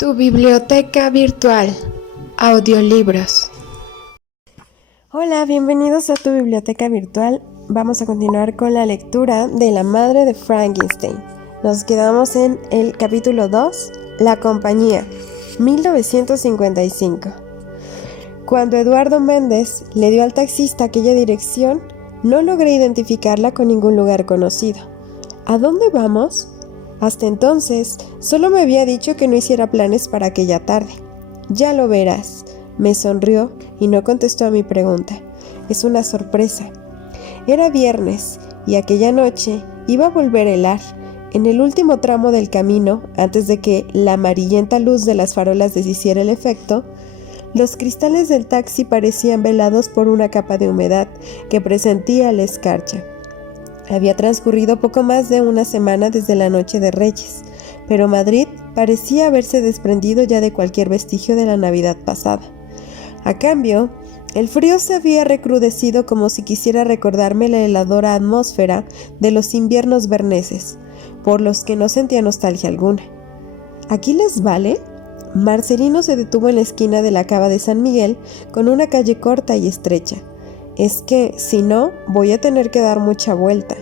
Tu biblioteca virtual. Audiolibros. Hola, bienvenidos a tu biblioteca virtual. Vamos a continuar con la lectura de La madre de Frankenstein. Nos quedamos en el capítulo 2, La compañía, 1955. Cuando Eduardo Méndez le dio al taxista aquella dirección, no logré identificarla con ningún lugar conocido. ¿A dónde vamos? Hasta entonces, solo me había dicho que no hiciera planes para aquella tarde. Ya lo verás, me sonrió y no contestó a mi pregunta. Es una sorpresa. Era viernes y aquella noche iba a volver a helar. En el último tramo del camino, antes de que la amarillenta luz de las farolas deshiciera el efecto, los cristales del taxi parecían velados por una capa de humedad que presentía la escarcha. Había transcurrido poco más de una semana desde la noche de Reyes, pero Madrid parecía haberse desprendido ya de cualquier vestigio de la Navidad pasada. A cambio, el frío se había recrudecido como si quisiera recordarme la heladora atmósfera de los inviernos berneses, por los que no sentía nostalgia alguna. ¿Aquí les vale? Marcelino se detuvo en la esquina de la cava de San Miguel con una calle corta y estrecha. Es que, si no, voy a tener que dar mucha vuelta.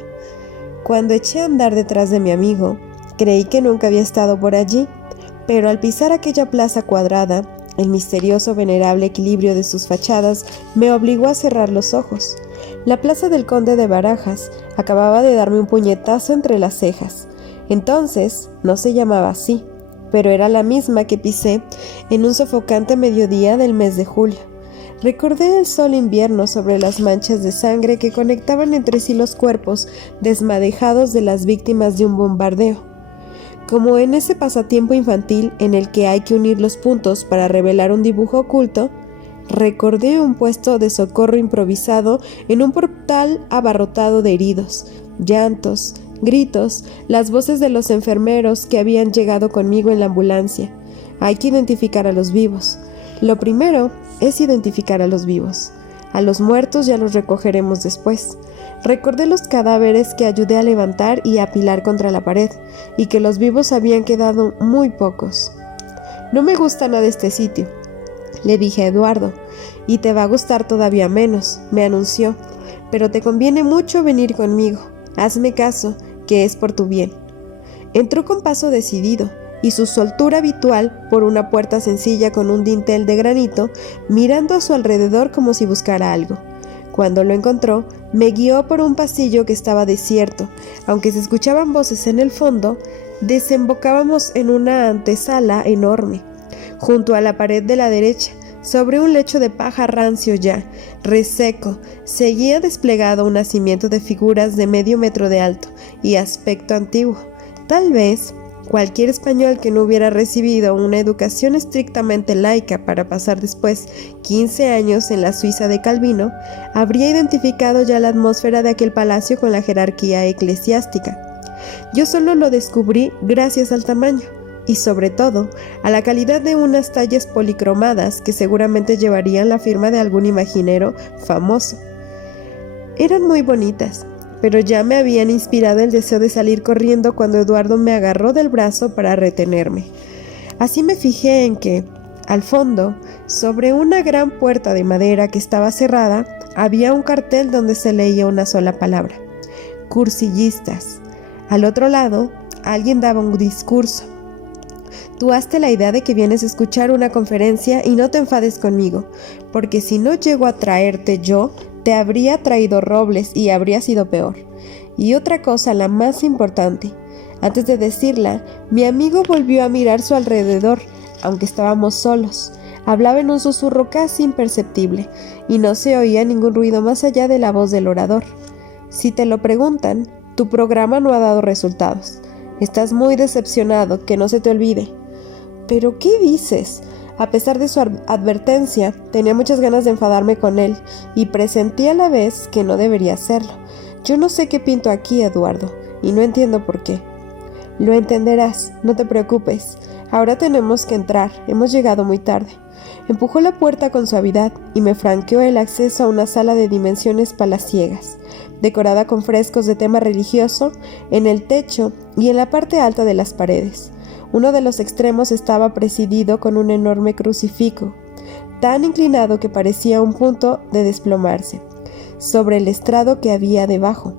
Cuando eché a andar detrás de mi amigo, creí que nunca había estado por allí, pero al pisar aquella plaza cuadrada, el misterioso venerable equilibrio de sus fachadas me obligó a cerrar los ojos. La plaza del Conde de Barajas acababa de darme un puñetazo entre las cejas. Entonces, no se llamaba así, pero era la misma que pisé en un sofocante mediodía del mes de julio. Recordé el sol invierno sobre las manchas de sangre que conectaban entre sí los cuerpos desmadejados de las víctimas de un bombardeo. Como en ese pasatiempo infantil en el que hay que unir los puntos para revelar un dibujo oculto, recordé un puesto de socorro improvisado en un portal abarrotado de heridos, llantos, gritos, las voces de los enfermeros que habían llegado conmigo en la ambulancia. Hay que identificar a los vivos. Lo primero es identificar a los vivos. A los muertos ya los recogeremos después. Recordé los cadáveres que ayudé a levantar y a apilar contra la pared, y que los vivos habían quedado muy pocos. No me gusta nada este sitio, le dije a Eduardo, y te va a gustar todavía menos, me anunció, pero te conviene mucho venir conmigo. Hazme caso, que es por tu bien. Entró con paso decidido, y su soltura habitual por una puerta sencilla con un dintel de granito, mirando a su alrededor como si buscara algo. Cuando lo encontró, me guió por un pasillo que estaba desierto. Aunque se escuchaban voces en el fondo, desembocábamos en una antesala enorme. Junto a la pared de la derecha, sobre un lecho de paja rancio ya, reseco, seguía desplegado un nacimiento de figuras de medio metro de alto y aspecto antiguo. Tal vez cualquier español que no hubiera recibido una educación estrictamente laica para pasar después 15 años en la Suiza de Calvino, habría identificado ya la atmósfera de aquel palacio con la jerarquía eclesiástica. Yo solo lo descubrí gracias al tamaño y, sobre todo, a la calidad de unas tallas policromadas que seguramente llevarían la firma de algún imaginero famoso. Eran muy bonitas, pero ya me habían inspirado el deseo de salir corriendo cuando Eduardo me agarró del brazo para retenerme. Así me fijé en que, al fondo, sobre una gran puerta de madera que estaba cerrada, había un cartel donde se leía una sola palabra: cursillistas. Al otro lado, alguien daba un discurso. Tú hazte la idea de que vienes a escuchar una conferencia y no te enfades conmigo, porque si no llego a traerte yo, te habría traído Robles y habría sido peor. Y otra cosa, la más importante. Antes de decirla, mi amigo volvió a mirar su alrededor, aunque estábamos solos. Hablaba en un susurro casi imperceptible, y no se oía ningún ruido más allá de la voz del orador. Si te lo preguntan, tu programa no ha dado resultados. Estás muy decepcionado, que no se te olvide. ¿Pero qué dices? A pesar de su advertencia, tenía muchas ganas de enfadarme con él y presentí a la vez que no debería hacerlo. Yo no sé qué pinto aquí, Eduardo, y no entiendo por qué. Lo entenderás, no te preocupes. Ahora tenemos que entrar, hemos llegado muy tarde. Empujó la puerta con suavidad y me franqueó el acceso a una sala de dimensiones palaciegas, decorada con frescos de tema religioso en el techo y en la parte alta de las paredes. Uno de los extremos estaba presidido con un enorme crucifijo, tan inclinado que parecía un punto de desplomarse, sobre el estrado que había debajo.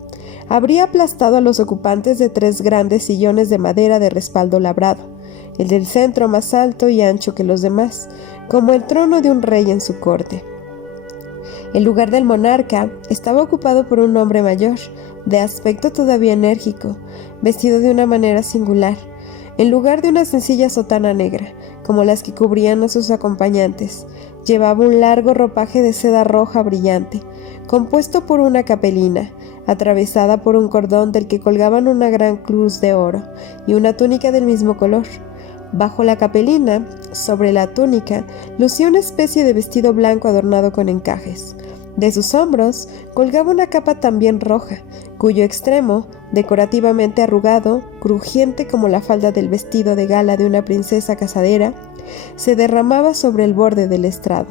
Habría aplastado a los ocupantes de 3 grandes sillones de madera de respaldo labrado, el del centro más alto y ancho que los demás, como el trono de un rey en su corte. El lugar del monarca estaba ocupado por un hombre mayor, de aspecto todavía enérgico, vestido de una manera singular, en lugar de una sencilla sotana negra, como las que cubrían a sus acompañantes. Llevaba un largo ropaje de seda roja brillante, compuesto por una capelina, atravesada por un cordón del que colgaban una gran cruz de oro, y una túnica del mismo color. Bajo la capelina, sobre la túnica, lucía una especie de vestido blanco adornado con encajes. De sus hombros colgaba una capa también roja, cuyo extremo, decorativamente arrugado, crujiente como la falda del vestido de gala de una princesa casadera, se derramaba sobre el borde del estrado.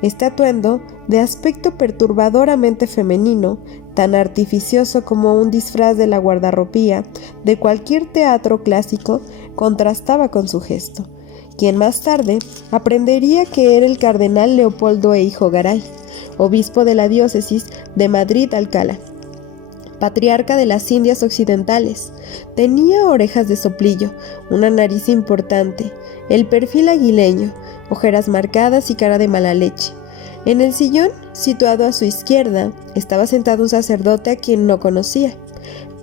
Este atuendo, de aspecto perturbadoramente femenino, tan artificioso como un disfraz de la guardarropía de cualquier teatro clásico, contrastaba con su gesto, quien más tarde aprendería que era el cardenal Leopoldo Hijo Garay, obispo de la diócesis de Madrid-Alcalá, patriarca de las Indias Occidentales. Tenía orejas de soplillo, una nariz importante, el perfil aguileño, ojeras marcadas y cara de mala leche. En el sillón, situado a su izquierda, estaba sentado un sacerdote a quien no conocía,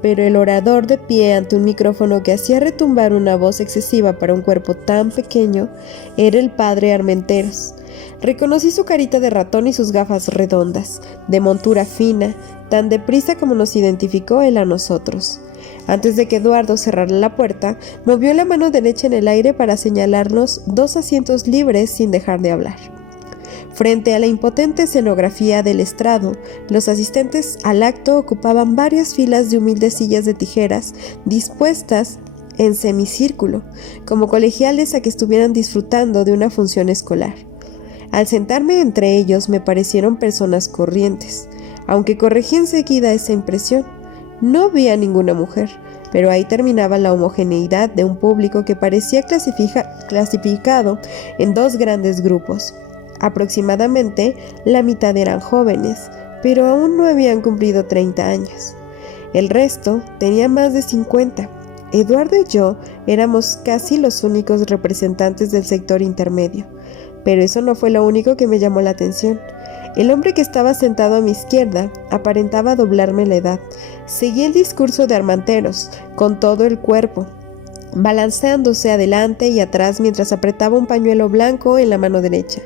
pero el orador de pie ante un micrófono que hacía retumbar una voz excesiva para un cuerpo tan pequeño era el padre Armenteros. Reconocí su carita de ratón y sus gafas redondas, de montura fina, tan deprisa como nos identificó él a nosotros. Antes de que Eduardo cerrara la puerta, movió la mano derecha en el aire para señalarnos 2 asientos libres sin dejar de hablar. Frente a la impotente escenografía del estrado, los asistentes al acto ocupaban varias filas de humildes sillas de tijeras dispuestas en semicírculo, como colegiales a que estuvieran disfrutando de una función escolar. Al sentarme entre ellos me parecieron personas corrientes, aunque corregí enseguida esa impresión. No vi a ninguna mujer, pero ahí terminaba la homogeneidad de un público que parecía clasificado en 2 grandes grupos. Aproximadamente la mitad eran jóvenes, pero aún no habían cumplido 30 años. El resto tenía más de 50. Eduardo y yo éramos casi los únicos representantes del sector intermedio, pero eso no fue lo único que me llamó la atención. El hombre que estaba sentado a mi izquierda aparentaba doblarme la edad. Seguía el discurso de Armenteros con todo el cuerpo, balanceándose adelante y atrás mientras apretaba un pañuelo blanco en la mano derecha.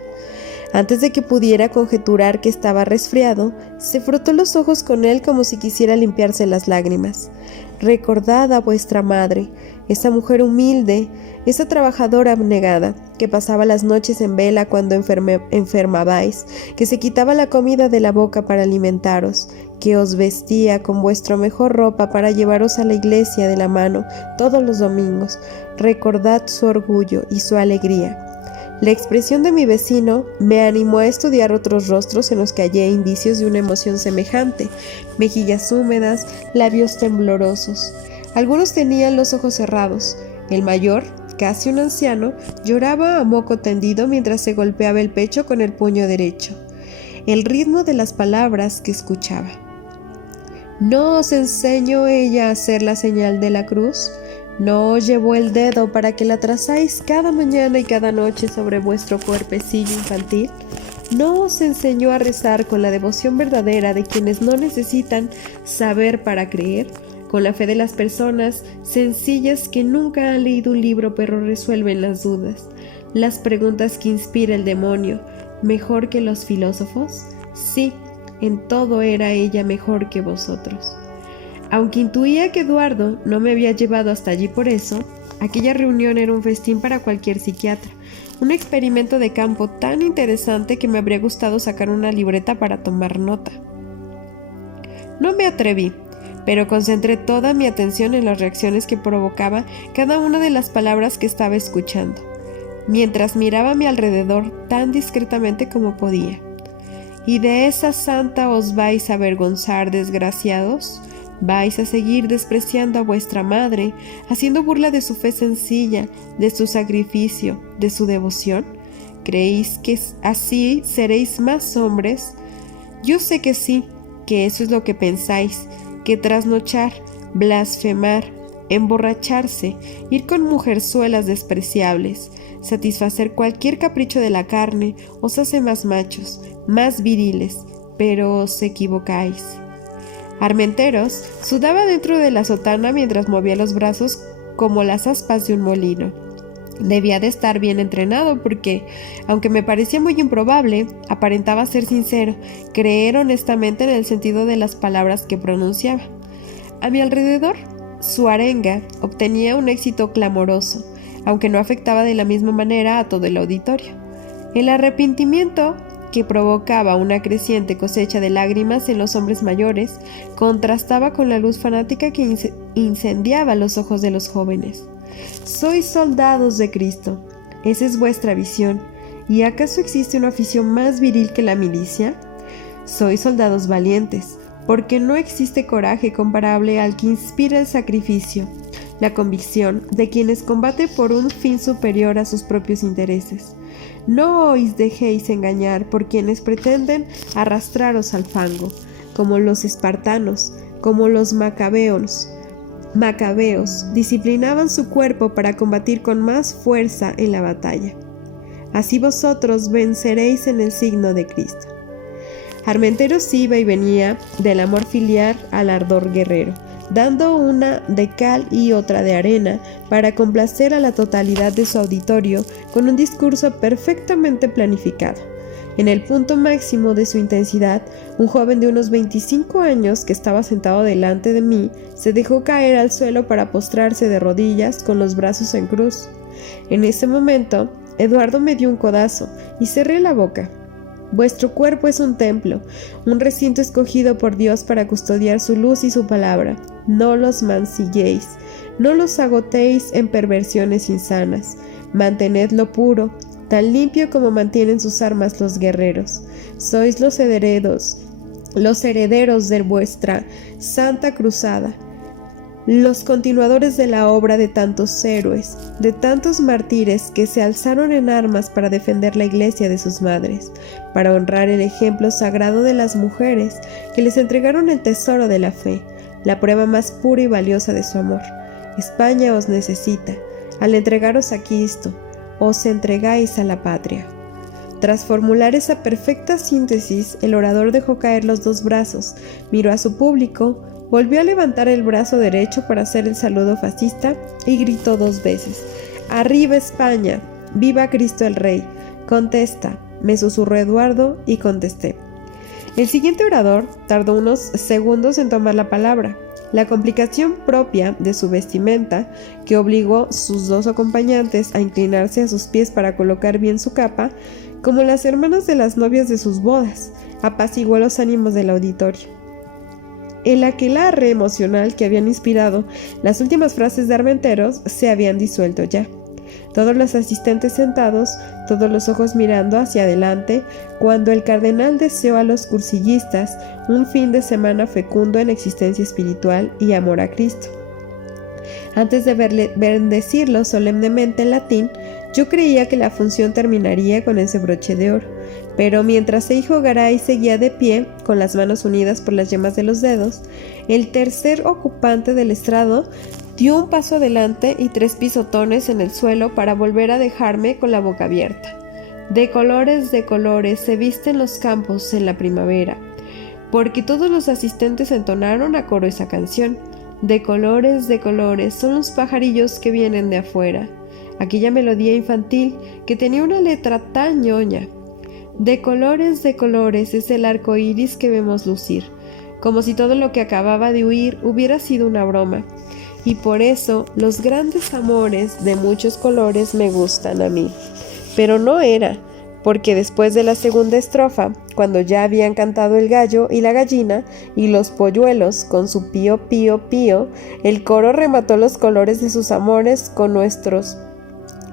Antes de que pudiera conjeturar que estaba resfriado, se frotó los ojos con él como si quisiera limpiarse las lágrimas. Recordad a vuestra madre, esa mujer humilde, esa trabajadora abnegada, que pasaba las noches en vela cuando enfermabais, que se quitaba la comida de la boca para alimentaros, que os vestía con vuestra mejor ropa para llevaros a la iglesia de la mano todos los domingos. Recordad su orgullo y su alegría. La expresión de mi vecino me animó a estudiar otros rostros en los que hallé indicios de una emoción semejante, mejillas húmedas, labios temblorosos. Algunos tenían los ojos cerrados. El mayor, casi un anciano, lloraba a moco tendido mientras se golpeaba el pecho con el puño derecho. El ritmo de las palabras que escuchaba. ¿No os enseñó ella a hacer la señal de la cruz? ¿No os llevó el dedo para que la trazáis cada mañana y cada noche sobre vuestro cuerpecillo infantil? ¿No os enseñó a rezar con la devoción verdadera de quienes no necesitan saber para creer? Con la fe de las personas sencillas que nunca han leído un libro pero resuelven las dudas, las preguntas que inspira el demonio, ¿mejor que los filósofos? Sí, en todo era ella mejor que vosotros. Aunque intuía que Eduardo no me había llevado hasta allí por eso, aquella reunión era un festín para cualquier psiquiatra, un experimento de campo tan interesante que me habría gustado sacar una libreta para tomar nota. No me atreví, pero concentré toda mi atención en las reacciones que provocaba cada una de las palabras que estaba escuchando, mientras miraba a mi alrededor tan discretamente como podía. ¿Y de esa santa os vais a avergonzar, desgraciados? ¿Vais a seguir despreciando a vuestra madre, haciendo burla de su fe sencilla, de su sacrificio, de su devoción? ¿Creéis que así seréis más hombres? Yo sé que sí, que eso es lo que pensáis, que trasnochar, blasfemar, emborracharse, ir con mujerzuelas despreciables, satisfacer cualquier capricho de la carne, os hace más machos, más viriles, pero os equivocáis. Armenteros sudaba dentro de la sotana mientras movía los brazos como las aspas de un molino. Debía de estar bien entrenado porque, aunque me parecía muy improbable, aparentaba ser sincero, creer honestamente en el sentido de las palabras que pronunciaba. A mi alrededor, su arenga obtenía un éxito clamoroso, aunque no afectaba de la misma manera a todo el auditorio. El arrepentimiento que provocaba una creciente cosecha de lágrimas en los hombres mayores contrastaba con la luz fanática que incendiaba los ojos de los jóvenes. Sois soldados de Cristo, esa es vuestra visión. ¿Y acaso existe una afición más viril que la milicia? Sois soldados valientes, porque no existe coraje comparable al que inspira el sacrificio, la convicción de quienes combaten por un fin superior a sus propios intereses. No os dejéis engañar por quienes pretenden arrastraros al fango, como los espartanos, como los macabeos, disciplinaban su cuerpo para combatir con más fuerza en la batalla. Así vosotros venceréis en el signo de Cristo. Armenteros iba y venía del amor filial al ardor guerrero, dando una de cal y otra de arena para complacer a la totalidad de su auditorio con un discurso perfectamente planificado. En el punto máximo de su intensidad, un joven de unos 25 años que estaba sentado delante de mí se dejó caer al suelo para postrarse de rodillas con los brazos en cruz. En ese momento, Eduardo me dio un codazo y cerré la boca. Vuestro cuerpo es un templo, un recinto escogido por Dios para custodiar su luz y su palabra. No los mancilléis, no los agotéis en perversiones insanas. Mantenedlo puro, tan limpio como mantienen sus armas los guerreros. Sois los herederos de vuestra santa cruzada, los continuadores de la obra de tantos héroes, de tantos mártires que se alzaron en armas para defender la iglesia de sus madres, para honrar el ejemplo sagrado de las mujeres que les entregaron el tesoro de la fe, la prueba más pura y valiosa de su amor. España os necesita. Al entregaros a Cristo, os entregáis a la patria. Tras formular esa perfecta síntesis, el orador dejó caer los dos brazos, miró a su público, volvió a levantar el brazo derecho para hacer el saludo fascista y gritó 2 veces: ¡Arriba España! ¡Viva Cristo el Rey! Contesta, me susurró Eduardo y contesté. El siguiente orador tardó unos segundos en tomar la palabra. La complicación propia de su vestimenta, que obligó sus 2 acompañantes a inclinarse a sus pies para colocar bien su capa, como las hermanas de las novias de sus bodas, apaciguó los ánimos del auditorio. El aquelarre emocional que habían inspirado las últimas frases de Armenteros se habían disuelto ya. Todos los asistentes sentados, todos los ojos mirando hacia adelante, cuando el cardenal deseó a los cursillistas un fin de semana fecundo en existencia espiritual y amor a Cristo. Antes de bendecirlo solemnemente en latín, yo creía que la función terminaría con ese broche de oro, pero mientras Seijo Garay seguía de pie, con las manos unidas por las yemas de los dedos, el tercer ocupante del estrado dio un paso adelante y 3 pisotones en el suelo para volver a dejarme con la boca abierta. De colores se visten los campos en la primavera, porque todos los asistentes entonaron a coro esa canción. De colores son los pajarillos que vienen de afuera. Aquella melodía infantil que tenía una letra tan ñoña. De colores es el arco iris que vemos lucir, como si todo lo que acababa de huir hubiera sido una broma. Y por eso los grandes amores de muchos colores me gustan a mí. Pero no era, porque después de la segunda estrofa, cuando ya habían cantado el gallo y la gallina y los polluelos con su pío pío pío, el coro remató los colores de sus amores con nuestros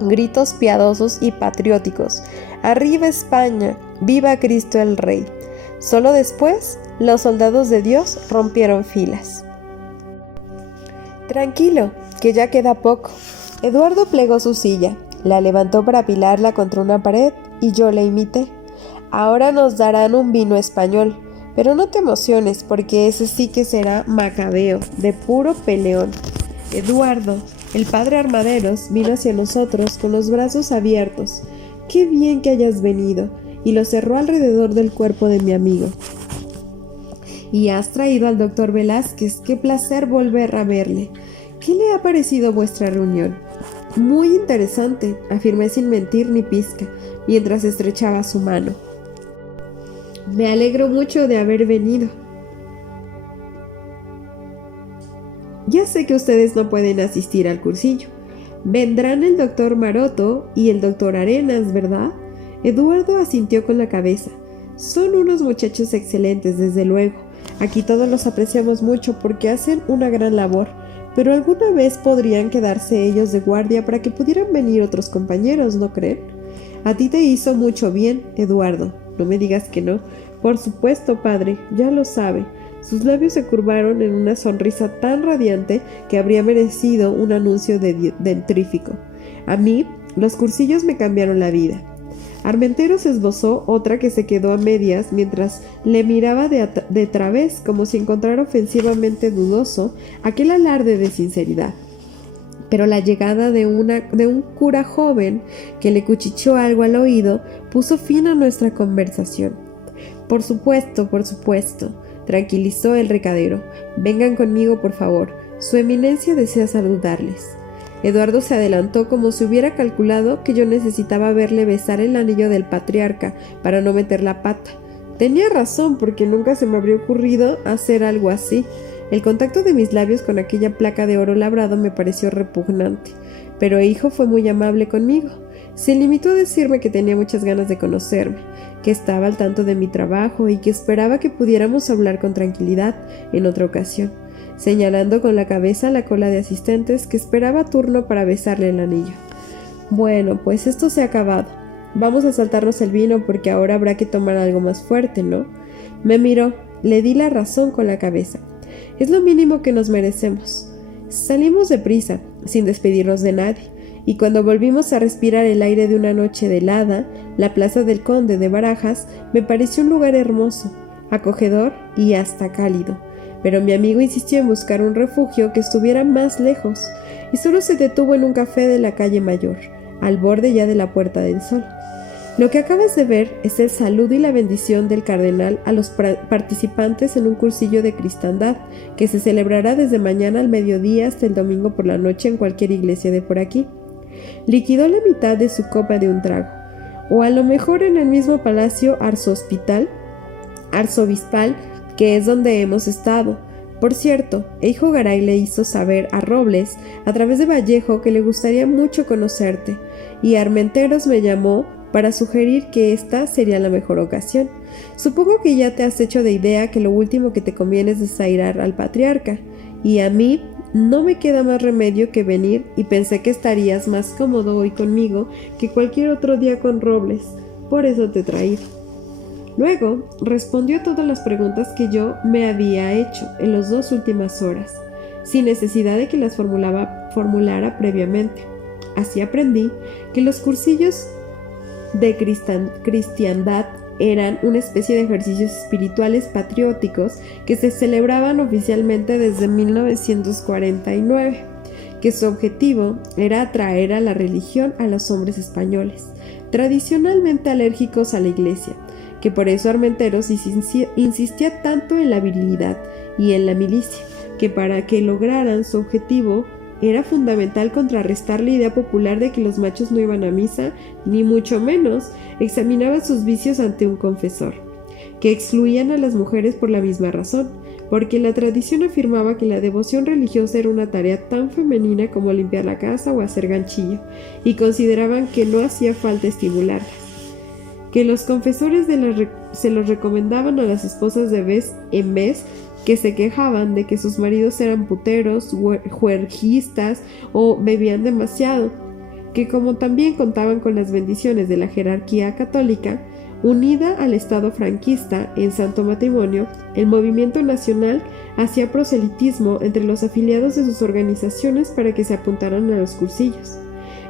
gritos piadosos y patrióticos. ¡Arriba España! ¡Viva Cristo el Rey! Solo después, los soldados de Dios rompieron filas. Tranquilo, que ya queda poco. Eduardo plegó su silla, la levantó para apilarla contra una pared y yo la imité. Ahora nos darán un vino español, pero no te emociones porque ese sí que será macabeo, de puro peleón. Eduardo, el padre Armaderos, vino hacia nosotros con los brazos abiertos. ¡Qué bien que hayas venido! Y lo cerró alrededor del cuerpo de mi amigo. Y has traído al doctor Velázquez. ¡Qué placer volver a verle! ¿Qué le ha parecido vuestra reunión? Muy interesante, afirmé sin mentir ni pizca, mientras estrechaba su mano. Me alegro mucho de haber venido. Ya sé que ustedes no pueden asistir al cursillo. Vendrán el doctor Maroto y el doctor Arenas, ¿verdad? Eduardo asintió con la cabeza. Son unos muchachos excelentes, desde luego. Aquí todos los apreciamos mucho porque hacen una gran labor, pero alguna vez podrían quedarse ellos de guardia para que pudieran venir otros compañeros, ¿no creen? A ti te hizo mucho bien, Eduardo. No me digas que no. Por supuesto, padre, ya lo sabe. Sus labios se curvaron en una sonrisa tan radiante que habría merecido un anuncio dentrífico. A mí, los cursillos me cambiaron la vida. Armenteros esbozó otra que se quedó a medias mientras le miraba de través como si encontrara ofensivamente dudoso aquel alarde de sinceridad. Pero la llegada de un cura joven que le cuchicheó algo al oído puso fin a nuestra conversación. Por supuesto, tranquilizó el recadero. Vengan conmigo, por favor. Su eminencia desea saludarles. Eduardo se adelantó como si hubiera calculado que yo necesitaba verle besar el anillo del patriarca para no meter la pata. Tenía razón, porque nunca se me habría ocurrido hacer algo así. El contacto de mis labios con aquella placa de oro labrado me pareció repugnante, pero hijo fue muy amable conmigo. Se limitó a decirme que tenía muchas ganas de conocerme, que estaba al tanto de mi trabajo y que esperaba que pudiéramos hablar con tranquilidad en otra ocasión, señalando con la cabeza la cola de asistentes que esperaba turno para besarle el anillo. Bueno, pues esto se ha acabado. Vamos a saltarnos el vino porque ahora habrá que tomar algo más fuerte, ¿no? Me miró, le di la razón con la cabeza. Es lo mínimo que nos merecemos. Salimos deprisa, sin despedirnos de nadie, y cuando volvimos a respirar el aire de una noche de helada, la plaza del Conde de Barajas me pareció un lugar hermoso, acogedor y hasta cálido. Pero mi amigo insistió en buscar un refugio que estuviera más lejos, y solo se detuvo en un café de la calle Mayor, al borde ya de la Puerta del Sol. Lo que acabas de ver es el saludo y la bendición del cardenal a los participantes en un cursillo de cristandad que se celebrará desde mañana al mediodía hasta el domingo por la noche en cualquier iglesia de por aquí. Liquidó la mitad de su copa de un trago, o a lo mejor en el mismo palacio arzobispal, que es donde hemos estado. Por cierto, Eijo Garay le hizo saber a Robles, a través de Vallejo, que le gustaría mucho conocerte, y Armenteros me llamó para sugerir que esta sería la mejor ocasión. Supongo que ya te has hecho de idea que lo último que te conviene es desairar al patriarca, y a mí no me queda más remedio que venir, y pensé que estarías más cómodo hoy conmigo que cualquier otro día con Robles. Por eso te he traído. Luego respondió a todas las preguntas que yo me había hecho en las 2 últimas horas, sin necesidad de que las formulara previamente. Así aprendí que los cursillos de cristiandad eran una especie de ejercicios espirituales patrióticos que se celebraban oficialmente desde 1949, que su objetivo era atraer a la religión a los hombres españoles, tradicionalmente alérgicos a la iglesia, que por eso Armenteros insistía tanto en la virilidad y en la milicia, que para que lograran su objetivo era fundamental contrarrestar la idea popular de que los machos no iban a misa, ni mucho menos examinaban sus vicios ante un confesor, que excluían a las mujeres por la misma razón, porque la tradición afirmaba que la devoción religiosa era una tarea tan femenina como limpiar la casa o hacer ganchillo, y consideraban que no hacía falta estimularlas, que los confesores se los recomendaban a las esposas de vez en vez, que se quejaban de que sus maridos eran puteros, juergistas o bebían demasiado, que como también contaban con las bendiciones de la jerarquía católica, unida al Estado franquista en santo matrimonio, el movimiento nacional hacía proselitismo entre los afiliados de sus organizaciones para que se apuntaran a los cursillos,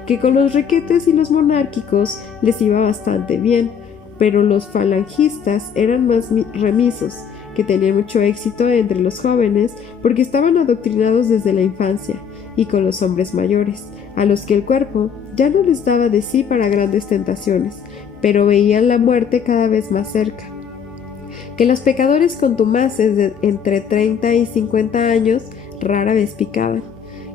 que con los requetes y los monárquicos les iba bastante bien, pero los falangistas eran más remisos, que tenían mucho éxito entre los jóvenes porque estaban adoctrinados desde la infancia, y con los hombres mayores, a los que el cuerpo ya no les daba de sí para grandes tentaciones, pero veían la muerte cada vez más cerca. Que los pecadores contumaces de entre 30 y 50 años rara vez picaban.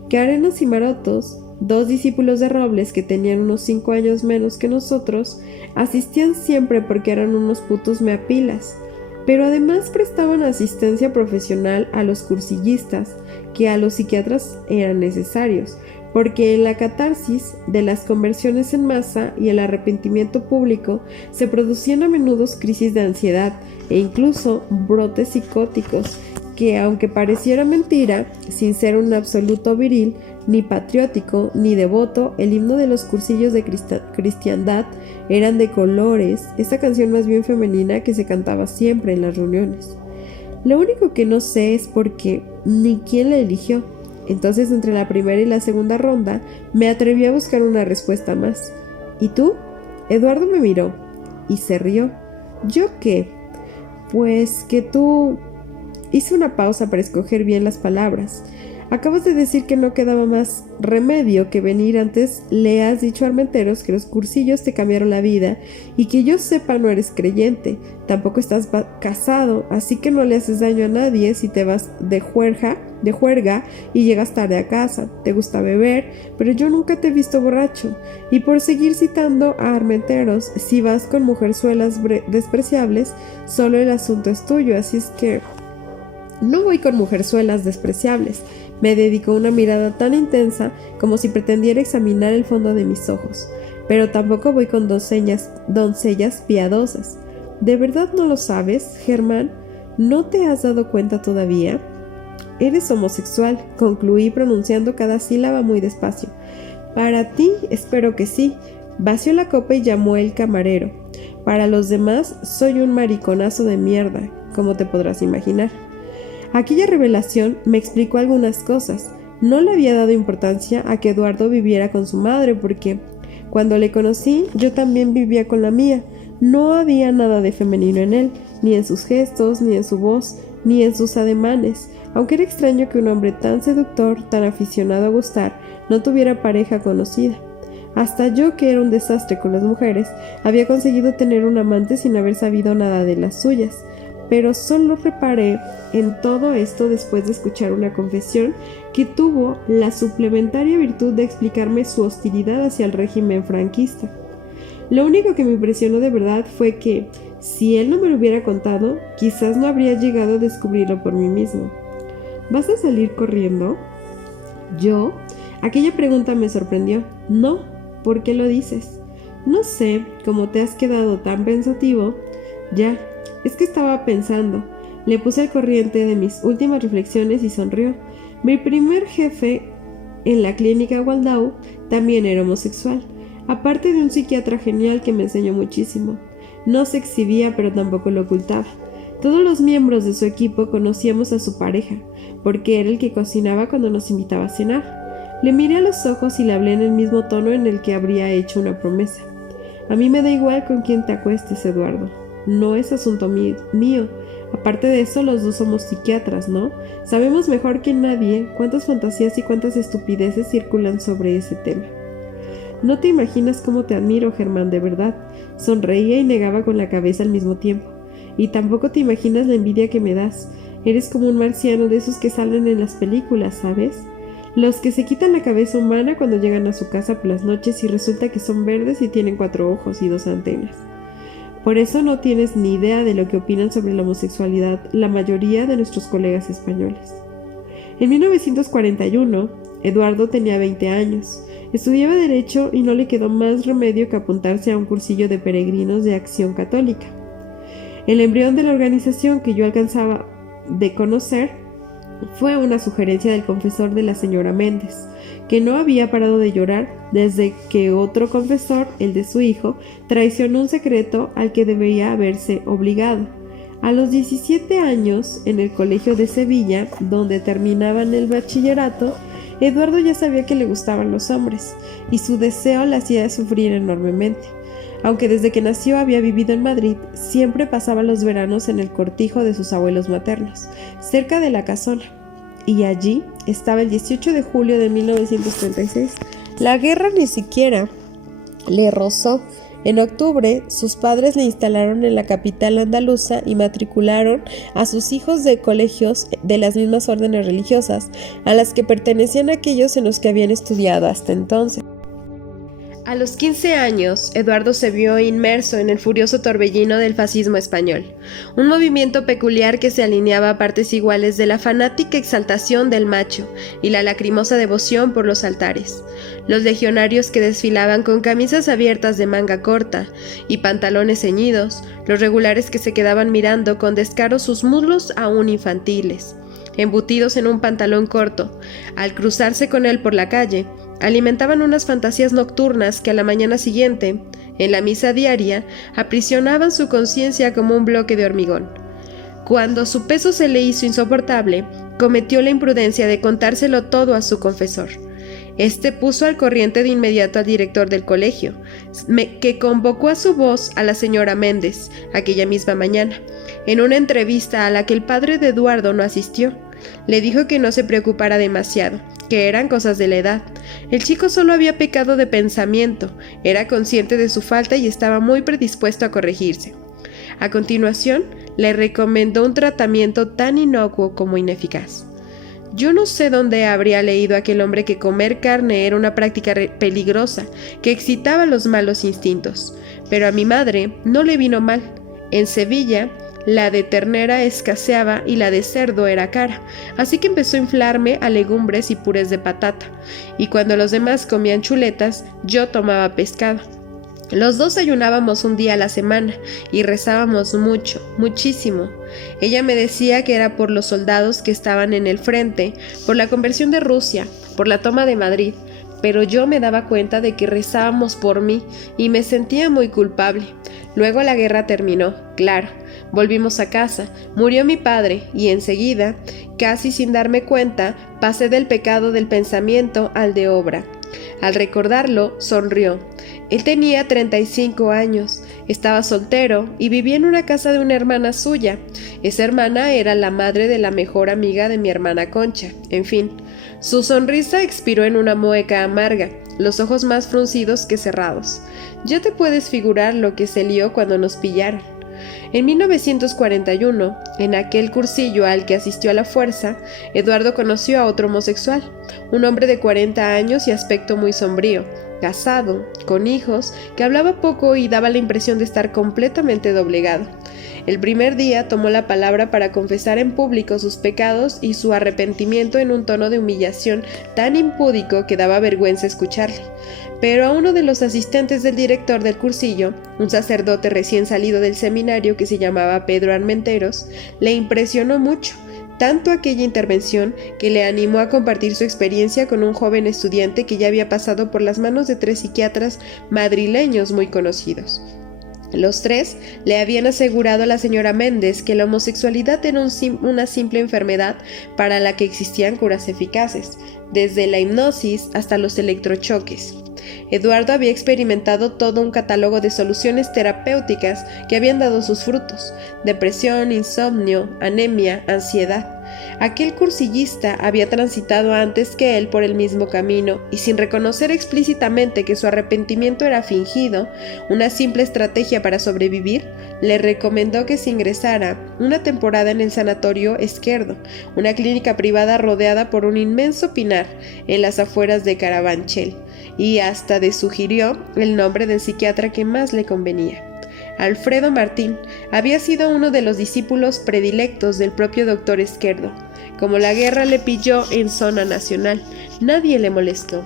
Que Arenas y Marotos, dos discípulos de Robles que tenían unos 5 años menos que nosotros, asistían siempre porque eran unos putos meapilas, pero además prestaban asistencia profesional a los cursillistas, que a los psiquiatras eran necesarios, porque en la catarsis de las conversiones en masa y el arrepentimiento público se producían a menudo crisis de ansiedad e incluso brotes psicóticos que, aunque pareciera mentira, sin ser un absoluto viril, ni patriótico, ni devoto, el himno de los cursillos de cristiandad eran de colores, esta canción más bien femenina que se cantaba siempre en las reuniones. Lo único que no sé es por qué, ni quién la eligió. Entonces, entre la primera y la segunda ronda, me atreví a buscar una respuesta más. ¿Y tú? Eduardo me miró y se rió. ¿Yo qué? Pues que tú... Hice una pausa para escoger bien las palabras. Acabas de decir que no quedaba más remedio que venir antes. Le has dicho a Armenteros que los cursillos te cambiaron la vida y que yo sepa no eres creyente. Tampoco estás casado, así que no le haces daño a nadie si te vas de juerga y llegas tarde a casa. Te gusta beber, pero yo nunca te he visto borracho. Y por seguir citando a Armenteros, si vas con mujerzuelas despreciables, solo el asunto es tuyo, así es que... No voy con mujerzuelas despreciables. Me dedicó una mirada tan intensa como si pretendiera examinar el fondo de mis ojos. Pero tampoco voy con doncellas piadosas. ¿De verdad no lo sabes, Germán? ¿No te has dado cuenta todavía? Eres homosexual, concluí pronunciando cada sílaba muy despacio. Para ti, espero que sí. Vació la copa y llamó el camarero. Para los demás, soy un mariconazo de mierda, como te podrás imaginar. Aquella revelación me explicó algunas cosas. No le había dado importancia a que Eduardo viviera con su madre porque, cuando le conocí, yo también vivía con la mía. No había nada de femenino en él, ni en sus gestos, ni en su voz, ni en sus ademanes, aunque era extraño que un hombre tan seductor, tan aficionado a gustar, no tuviera pareja conocida. Hasta yo, que era un desastre con las mujeres, había conseguido tener un amante sin haber sabido nada de las suyas. Pero solo reparé en todo esto después de escuchar una confesión que tuvo la suplementaria virtud de explicarme su hostilidad hacia el régimen franquista. Lo único que me impresionó de verdad fue que, si él no me lo hubiera contado, quizás no habría llegado a descubrirlo por mí mismo. ¿Vas a salir corriendo? ¿Yo? Aquella pregunta me sorprendió. No, ¿por qué lo dices? No sé, como te has quedado tan pensativo. Ya. Es que estaba pensando. Le puse al corriente de mis últimas reflexiones y sonrió. Mi primer jefe en la clínica Waldau también era homosexual, aparte de un psiquiatra genial que me enseñó muchísimo. No se exhibía, pero tampoco lo ocultaba. Todos los miembros de su equipo conocíamos a su pareja, porque era el que cocinaba cuando nos invitaba a cenar. Le miré a los ojos y le hablé en el mismo tono en el que habría hecho una promesa. A mí me da igual con quién te acuestes, Eduardo. No es asunto mío. Aparte de eso, los dos somos psiquiatras, ¿no? Sabemos mejor que nadie cuántas fantasías y cuántas estupideces circulan sobre ese tema. No te imaginas cómo te admiro, Germán, de verdad. Sonreía y negaba con la cabeza al mismo tiempo. Y tampoco te imaginas la envidia que me das. Eres como un marciano de esos que salen en las películas, ¿sabes? Los que se quitan la cabeza humana cuando llegan a su casa por las noches y resulta que son verdes y tienen 4 ojos y 2 antenas. Por eso no tienes ni idea de lo que opinan sobre la homosexualidad la mayoría de nuestros colegas españoles. En 1941, Eduardo tenía 20 años. Estudiaba Derecho y no le quedó más remedio que apuntarse a un cursillo de peregrinos de Acción Católica. El embrión de la organización que yo alcanzaba de conocer fue una sugerencia del confesor de la señora Méndez, que no había parado de llorar desde que otro confesor, el de su hijo, traicionó un secreto al que debía haberse obligado. A los 17 años, en el colegio de Sevilla, donde terminaban el bachillerato, Eduardo ya sabía que le gustaban los hombres, y su deseo le hacía sufrir enormemente. Aunque desde que nació había vivido en Madrid, siempre pasaba los veranos en el cortijo de sus abuelos maternos, cerca de la casona. Y allí estaba el 18 de julio de 1936. La guerra ni siquiera le rozó. En octubre, sus padres le instalaron en la capital andaluza y matricularon a sus hijos de colegios de las mismas órdenes religiosas a las que pertenecían aquellos en los que habían estudiado hasta entonces. A los 15 años, Eduardo se vio inmerso en el furioso torbellino del fascismo español, un movimiento peculiar que se alineaba a partes iguales de la fanática exaltación del macho y la lacrimosa devoción por los altares. Los legionarios que desfilaban con camisas abiertas de manga corta y pantalones ceñidos, los regulares que se quedaban mirando con descaro sus muslos aún infantiles, embutidos en un pantalón corto, al cruzarse con él por la calle, alimentaban unas fantasías nocturnas que a la mañana siguiente, en la misa diaria, aprisionaban su conciencia como un bloque de hormigón. Cuando su peso se le hizo insoportable, cometió la imprudencia de contárselo todo a su confesor. Este puso al corriente de inmediato al director del colegio, que convocó a su voz a la señora Méndez aquella misma mañana, en una entrevista a la que el padre de Eduardo no asistió. Le dijo que no se preocupara demasiado, que eran cosas de la edad. El chico solo había pecado de pensamiento, era consciente de su falta y estaba muy predispuesto a corregirse. A continuación, le recomendó un tratamiento tan inocuo como ineficaz. Yo no sé dónde habría leído aquel hombre que comer carne era una práctica peligrosa, que excitaba los malos instintos, pero a mi madre no le vino mal. En Sevilla, la de ternera escaseaba y la de cerdo era cara, así que empezó a inflarme a legumbres y purés de patata, y cuando los demás comían chuletas, yo tomaba pescado. Los dos ayunábamos un día a la semana y rezábamos mucho, muchísimo. Ella me decía que era por los soldados que estaban en el frente, por la conversión de Rusia, por la toma de Madrid, pero yo me daba cuenta de que rezábamos por mí y me sentía muy culpable. Luego la guerra terminó, claro. Volvimos a casa, murió mi padre y enseguida, casi sin darme cuenta, pasé del pecado del pensamiento al de obra. Al recordarlo, sonrió. Él tenía 35 años, estaba soltero y vivía en una casa de una hermana suya. Esa hermana era la madre de la mejor amiga de mi hermana Concha. En fin, su sonrisa expiró en una mueca amarga, los ojos más fruncidos que cerrados. Ya te puedes figurar lo que se lió cuando nos pillaron. En 1941, en aquel cursillo al que asistió a la fuerza, Eduardo conoció a otro homosexual, un hombre de 40 años y aspecto muy sombrío, casado, con hijos, que hablaba poco y daba la impresión de estar completamente doblegado. El primer día tomó la palabra para confesar en público sus pecados y su arrepentimiento en un tono de humillación tan impúdico que daba vergüenza escucharle. Pero a uno de los asistentes del director del cursillo, un sacerdote recién salido del seminario que se llamaba Pedro Armenteros, le impresionó mucho, tanto aquella intervención que le animó a compartir su experiencia con un joven estudiante que ya había pasado por las manos de 3 psiquiatras madrileños muy conocidos. Los 3 le habían asegurado a la señora Méndez que la homosexualidad era una simple enfermedad para la que existían curas eficaces, desde la hipnosis hasta los electrochoques. Eduardo había experimentado todo un catálogo de soluciones terapéuticas que habían dado sus frutos: depresión, insomnio, anemia, ansiedad. Aquel cursillista había transitado antes que él por el mismo camino y, sin reconocer explícitamente que su arrepentimiento era fingido, una simple estrategia para sobrevivir, le recomendó que se ingresara una temporada en el Sanatorio Esquerdo, una clínica privada rodeada por un inmenso pinar en las afueras de Carabanchel, y hasta le sugirió el nombre del psiquiatra que más le convenía. Alfredo Martín había sido uno de los discípulos predilectos del propio doctor Esquerdo. Como la guerra le pilló en zona nacional, nadie le molestó.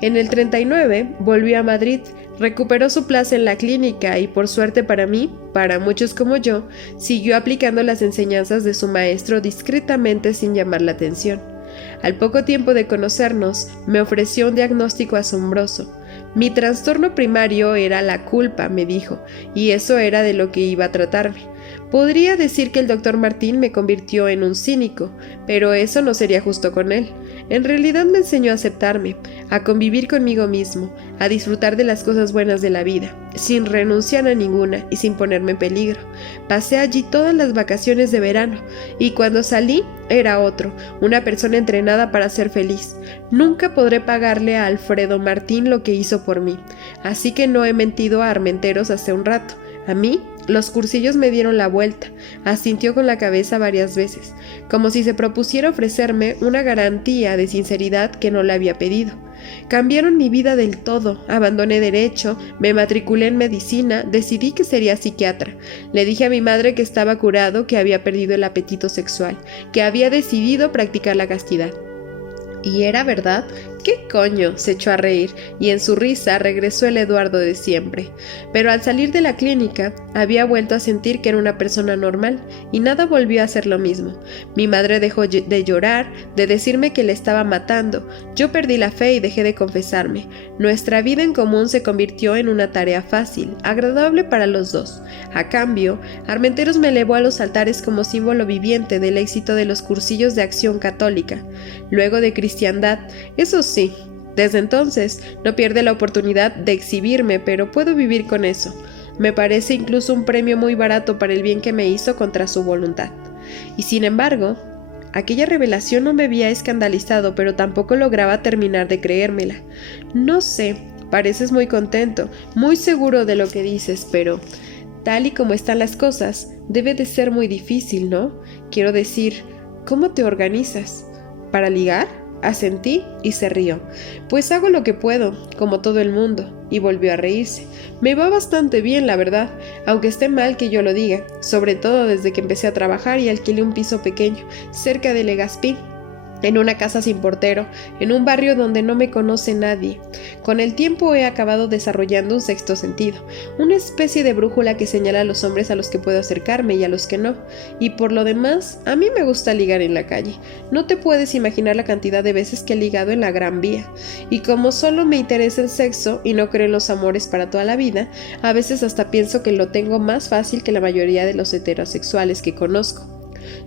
En el 39 volvió a Madrid, recuperó su plaza en la clínica y, por suerte para mí, para muchos como yo, siguió aplicando las enseñanzas de su maestro discretamente sin llamar la atención. Al poco tiempo de conocernos, me ofreció un diagnóstico asombroso. Mi trastorno primario era la culpa, me dijo, y eso era de lo que iba a tratarme. Podría decir que el doctor Martín me convirtió en un cínico, pero eso no sería justo con él. En realidad me enseñó a aceptarme, a convivir conmigo mismo, a disfrutar de las cosas buenas de la vida, sin renunciar a ninguna y sin ponerme en peligro. Pasé allí todas las vacaciones de verano, y cuando salí era otro, una persona entrenada para ser feliz. Nunca podré pagarle a Alfredo Martín lo que hizo por mí, así que no he mentido a Armenteros hace un rato. A mí, los cursillos me dieron la vuelta, asintió con la cabeza varias veces, como si se propusiera ofrecerme una garantía de sinceridad que no le había pedido. Cambiaron mi vida del todo, abandoné derecho, me matriculé en medicina, decidí que sería psiquiatra. Le dije a mi madre que estaba curado, que había perdido el apetito sexual, que había decidido practicar la castidad. ¿Y era verdad? ¿Qué coño? Se echó a reír, y en su risa regresó el Eduardo de siempre. Pero al salir de la clínica, había vuelto a sentir que era una persona normal, y nada volvió a ser lo mismo. Mi madre dejó de llorar, de decirme que le estaba matando. Yo perdí la fe y dejé de confesarme. Nuestra vida en común se convirtió en una tarea fácil, agradable para los dos. A cambio, Armenteros me elevó a los altares como símbolo viviente del éxito de los cursillos de acción católica. Luego de cristiandad, eso sí, desde entonces no pierde la oportunidad de exhibirme, pero puedo vivir con eso. Me parece incluso un premio muy barato para el bien que me hizo contra su voluntad. Y sin embargo, aquella revelación no me había escandalizado, pero tampoco lograba terminar de creérmela. No sé, pareces muy contento, muy seguro de lo que dices, pero tal y como están las cosas, debe de ser muy difícil, ¿no? Quiero decir, ¿cómo te organizas? ¿Para ligar? Asentí y se rió. Pues hago lo que puedo, como todo el mundo, y volvió a reírse. Me va bastante bien, la verdad, aunque esté mal que yo lo diga, sobre todo desde que empecé a trabajar y alquilé un piso pequeño, cerca de Legazpi, en una casa sin portero, en un barrio donde no me conoce nadie. Con el tiempo he acabado desarrollando un sexto sentido, una especie de brújula que señala a los hombres a los que puedo acercarme y a los que no, y por lo demás, a mí me gusta ligar en la calle. No te puedes imaginar la cantidad de veces que he ligado en la Gran Vía, y como solo me interesa el sexo y no creo en los amores para toda la vida, a veces hasta pienso que lo tengo más fácil que la mayoría de los heterosexuales que conozco.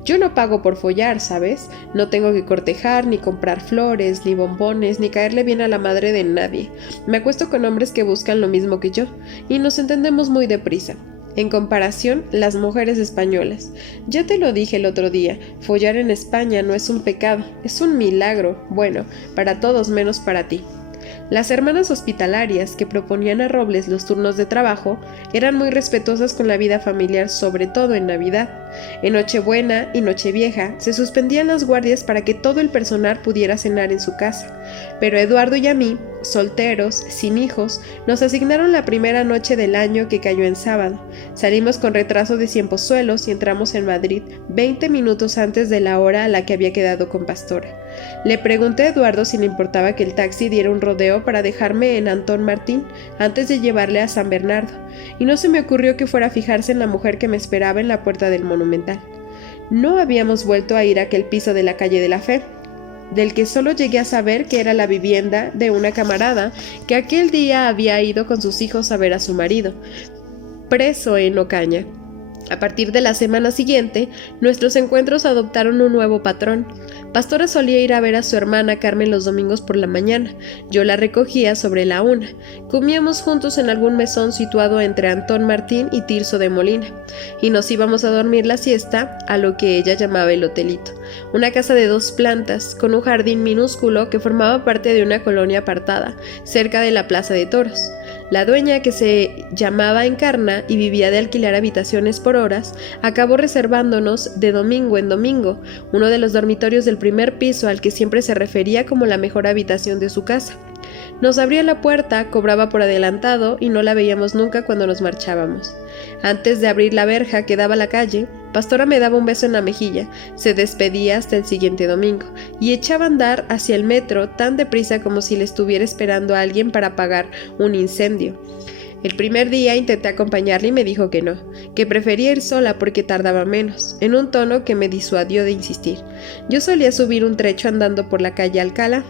Yo no pago por follar, ¿sabes? No tengo que cortejar, ni comprar flores, ni bombones, ni caerle bien a la madre de nadie. Me acuesto con hombres que buscan lo mismo que yo, y nos entendemos muy deprisa. En comparación, las mujeres españolas. Ya te lo dije el otro día, follar en España no es un pecado, es un milagro, bueno, para todos menos para ti. Las hermanas hospitalarias que proponían a Robles los turnos de trabajo eran muy respetuosas con la vida familiar, sobre todo en Navidad. En Nochebuena y Nochevieja se suspendían las guardias para que todo el personal pudiera cenar en su casa. Pero Eduardo y a mí, solteros, sin hijos, nos asignaron la primera noche del año que cayó en sábado. Salimos con retraso de Ciempozuelos y entramos en Madrid 20 minutos antes de la hora a la que había quedado con Pastora. Le pregunté a Eduardo si le importaba que el taxi diera un rodeo para dejarme en Antón Martín antes de llevarle a San Bernardo, y no se me ocurrió que fuera a fijarse en la mujer que me esperaba en la puerta del Monumental. No habíamos vuelto a ir a aquel piso de la calle de la Fe, del que solo llegué a saber que era la vivienda de una camarada que aquel día había ido con sus hijos a ver a su marido, preso en Ocaña. A partir de la semana siguiente, nuestros encuentros adoptaron un nuevo patrón. Pastora solía ir a ver a su hermana Carmen los domingos por la mañana. Yo la recogía sobre la 1. Comíamos juntos en algún mesón situado entre Antón Martín y Tirso de Molina, y nos íbamos a dormir la siesta a lo que ella llamaba el hotelito, una casa de 2 plantas, con un jardín minúsculo que formaba parte de una colonia apartada, cerca de la Plaza de Toros. La dueña, que se llamaba Encarna y vivía de alquilar habitaciones por horas, acabó reservándonos de domingo en domingo uno de los dormitorios del primer piso al que siempre se refería como la mejor habitación de su casa. Nos abría la puerta, cobraba por adelantado y no la veíamos nunca cuando nos marchábamos. Antes de abrir la verja que daba a la calle, Pastora me daba un beso en la mejilla, se despedía hasta el siguiente domingo y echaba a andar hacia el metro tan deprisa como si le estuviera esperando a alguien para apagar un incendio. El primer día intenté acompañarle y me dijo que no, que prefería ir sola porque tardaba menos, en un tono que me disuadió de insistir. Yo solía subir un trecho andando por la calle Alcalá,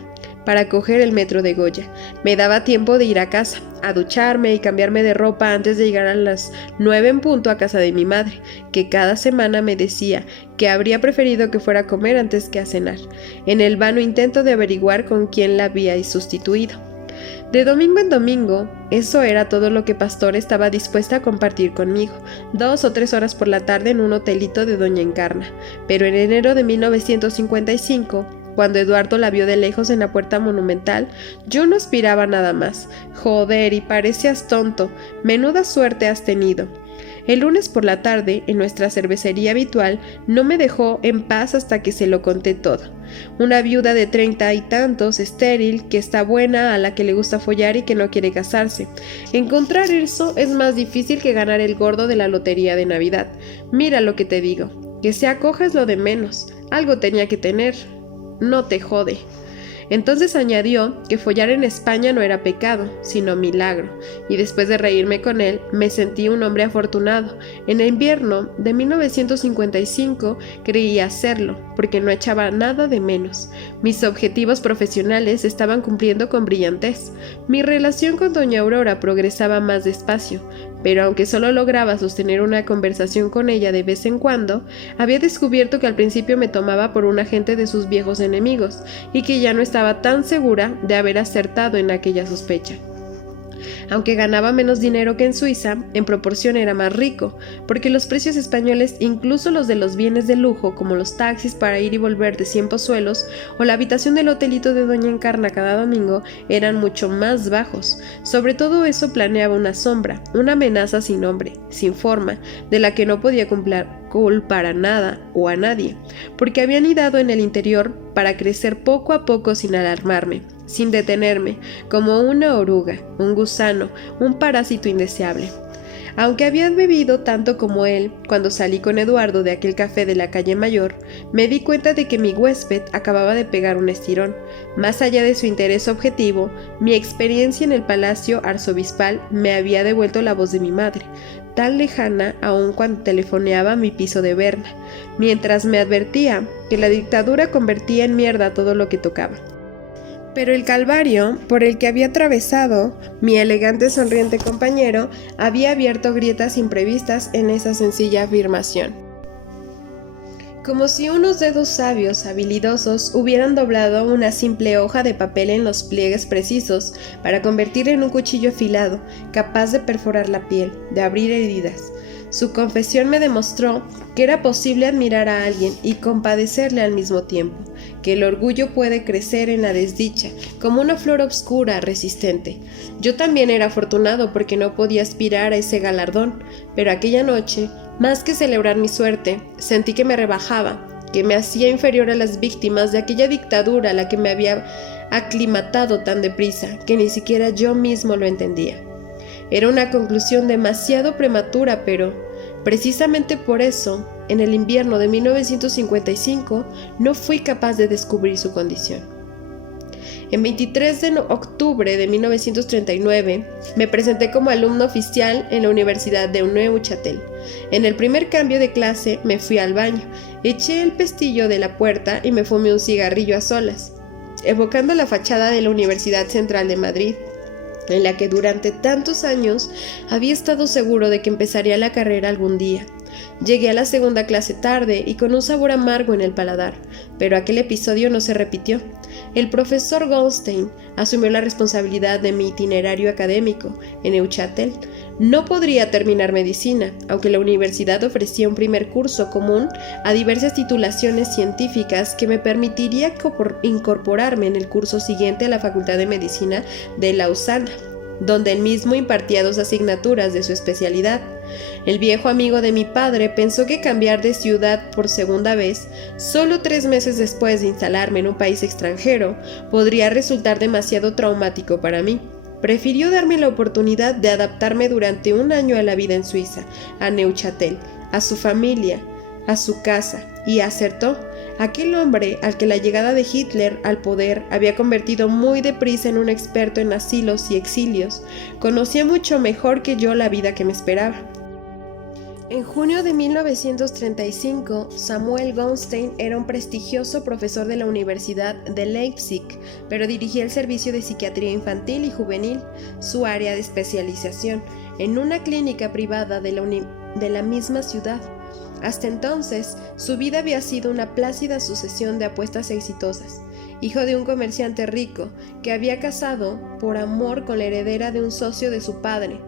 para coger el metro de Goya. Me daba tiempo de ir a casa, a ducharme y cambiarme de ropa antes de llegar a las 9 en punto a casa de mi madre, que cada semana me decía que habría preferido que fuera a comer antes que a cenar, en el vano intento de averiguar con quién la había sustituido. De domingo en domingo, eso era todo lo que Pastor estaba dispuesta a compartir conmigo, 2 o 3 horas por la tarde en un hotelito de Doña Encarna. Pero en enero de 1955, cuando Eduardo la vio de lejos en la puerta monumental, yo no aspiraba nada más. Joder, y parecías tonto, menuda suerte has tenido. El lunes por la tarde, en nuestra cervecería habitual, no me dejó en paz hasta que se lo conté todo. Una viuda de 30 y tantos, estéril, que está buena, a la que le gusta follar y que no quiere casarse. Encontrar eso es más difícil que ganar el gordo de la lotería de Navidad. Mira lo que te digo, que se acoja es lo de menos. Algo tenía que tener. No te jode. Entonces añadió que follar en España no era pecado, sino milagro, y después de reírme con él, me sentí un hombre afortunado. En el invierno de 1955 creía hacerlo, porque no echaba nada de menos. Mis objetivos profesionales estaban cumpliendo con brillantez. Mi relación con doña Aurora progresaba más despacio, pero aunque solo lograba sostener una conversación con ella de vez en cuando, había descubierto que al principio me tomaba por un agente de sus viejos enemigos, y que ya no estaba tan segura de haber acertado en aquella sospecha. Aunque ganaba menos dinero que en Suiza, en proporción era más rico, porque los precios españoles, incluso los de los bienes de lujo, como los taxis para ir y volver de 100 pozuelos, o la habitación del hotelito de Doña Encarna cada domingo, eran mucho más bajos. Sobre todo eso planeaba una sombra, una amenaza sin nombre, sin forma, de la que no podía culpar a nada o a nadie, porque había anidado en el interior para crecer poco a poco sin alarmarme, sin detenerme, como una oruga, un gusano, un parásito indeseable. Aunque había bebido tanto como él, cuando salí con Eduardo de aquel café de la calle Mayor, me di cuenta de que mi huésped acababa de pegar un estirón. Más allá de su interés objetivo, mi experiencia en el palacio arzobispal me había devuelto la voz de mi madre, tan lejana aún cuando telefoneaba a mi piso de Berna, mientras me advertía que la dictadura convertía en mierda todo lo que tocaba. Pero el calvario por el que había atravesado mi elegante sonriente compañero había abierto grietas imprevistas en esa sencilla afirmación. Como si unos dedos sabios, habilidosos, hubieran doblado una simple hoja de papel en los pliegues precisos para convertirla en un cuchillo afilado, capaz de perforar la piel, de abrir heridas. Su confesión me demostró que era posible admirar a alguien y compadecerle al mismo tiempo, que el orgullo puede crecer en la desdicha, como una flor obscura, resistente. Yo también era afortunado porque no podía aspirar a ese galardón, pero aquella noche, más que celebrar mi suerte, sentí que me rebajaba, que me hacía inferior a las víctimas de aquella dictadura a la que me había aclimatado tan deprisa, que ni siquiera yo mismo lo entendía. Era una conclusión demasiado prematura, pero precisamente por eso, en el invierno de 1955, no fui capaz de descubrir su condición. En 23 de octubre de 1939, me presenté como alumno oficial en la Universidad de Neuchâtel. En el primer cambio de clase me fui al baño, eché el pestillo de la puerta y me fumé un cigarrillo a solas, evocando la fachada de la Universidad Central de Madrid, en la que durante tantos años había estado seguro de que empezaría la carrera algún día. Llegué a la segunda clase tarde y con un sabor amargo en el paladar, pero aquel episodio no se repitió. El profesor Goldstein asumió la responsabilidad de mi itinerario académico en Neuchâtel. No podría terminar medicina, aunque la universidad ofrecía un primer curso común a diversas titulaciones científicas que me permitiría incorporarme en el curso siguiente a la Facultad de Medicina de Lausana, donde él mismo impartía 2 asignaturas de su especialidad. El viejo amigo de mi padre pensó que cambiar de ciudad por segunda vez, solo 3 meses después de instalarme en un país extranjero, podría resultar demasiado traumático para mí. Prefirió darme la oportunidad de adaptarme durante 1 año a la vida en Suiza, a Neuchâtel, a su familia, a su casa, y acertó. Aquel hombre al que la llegada de Hitler al poder había convertido muy deprisa en un experto en asilos y exilios, conocía mucho mejor que yo la vida que me esperaba. En junio de 1935, Samuel Goldstein era un prestigioso profesor de la Universidad de Leipzig, pero dirigía el servicio de psiquiatría infantil y juvenil, su área de especialización, en una clínica privada de la misma ciudad. Hasta entonces, su vida había sido una plácida sucesión de apuestas exitosas. Hijo de un comerciante rico, que había casado por amor con la heredera de un socio de su padre.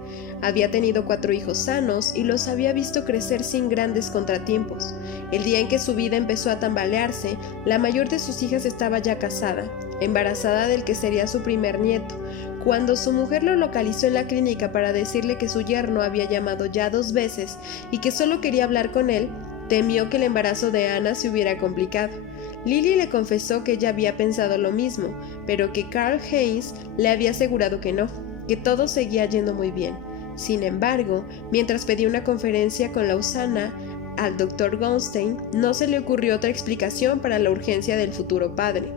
Había tenido 4 hijos sanos y los había visto crecer sin grandes contratiempos. El día en que su vida empezó a tambalearse, la mayor de sus hijas estaba ya casada, embarazada del que sería su primer nieto. Cuando su mujer lo localizó en la clínica para decirle que su yerno había llamado ya 2 veces y que solo quería hablar con él, temió que el embarazo de Anna se hubiera complicado. Lily le confesó que ella había pensado lo mismo, pero que Carl Heinz le había asegurado que no, que todo seguía yendo muy bien. Sin embargo, mientras pedía una conferencia con Lausana al Dr. Goldstein, no se le ocurrió otra explicación para la urgencia del futuro padre.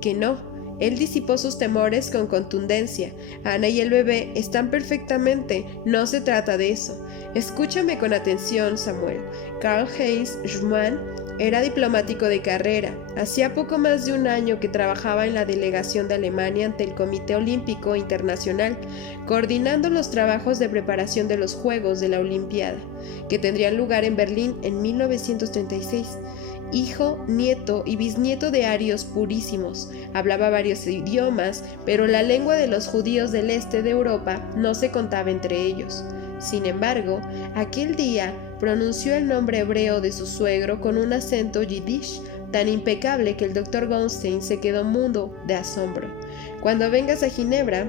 Que no. Él disipó sus temores con contundencia. Ana y el bebé están perfectamente, no se trata de eso. Escúchame con atención, Samuel. Karl Heinz Schumann era diplomático de carrera. Hacía poco más de un año que trabajaba en la delegación de Alemania ante el Comité Olímpico Internacional, coordinando los trabajos de preparación de los Juegos de la Olimpiada, que tendrían lugar en Berlín en 1936. Hijo, nieto y bisnieto de arios purísimos, hablaba varios idiomas, pero la lengua de los judíos del este de Europa no se contaba entre ellos. Sin embargo, aquel día pronunció el nombre hebreo de su suegro con un acento yiddish tan impecable que el Dr. Goldstein se quedó mudo de asombro. Cuando vengas a Ginebra,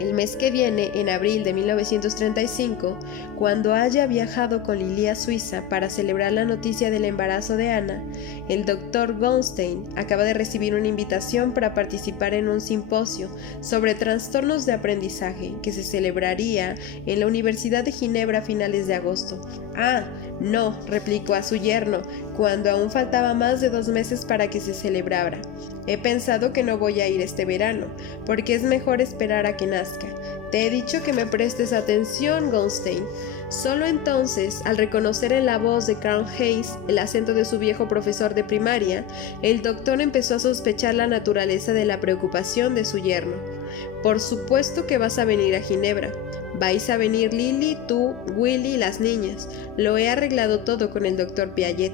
el mes que viene, en abril de 1935, cuando haya viajado con Lily a Suiza para celebrar la noticia del embarazo de Anna, el Dr. Goldstein acaba de recibir una invitación para participar en un simposio sobre trastornos de aprendizaje que se celebraría en la Universidad de Ginebra a finales de agosto. «Ah, no», replicó a su yerno, cuando aún faltaba más de 2 meses para que se celebrara. «He pensado que no voy a ir este verano, porque es mejor esperar a que nazca. Te he dicho que me prestes atención, Goldstein». Solo entonces, al reconocer en la voz de Karl Heinz el acento de su viejo profesor de primaria, el doctor empezó a sospechar la naturaleza de la preocupación de su yerno. «Por supuesto que vas a venir a Ginebra. Vais a venir Lily, tú, Willy y las niñas. Lo he arreglado todo con el doctor Piaget.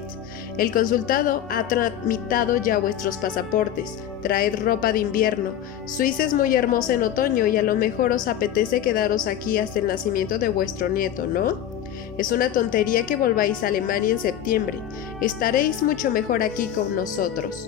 El consultado ha tramitado ya vuestros pasaportes. Traed ropa de invierno. Suiza es muy hermosa en otoño y a lo mejor os apetece quedaros aquí hasta el nacimiento de vuestro nieto, ¿no? Es una tontería que volváis a Alemania en septiembre. Estaréis mucho mejor aquí con nosotros».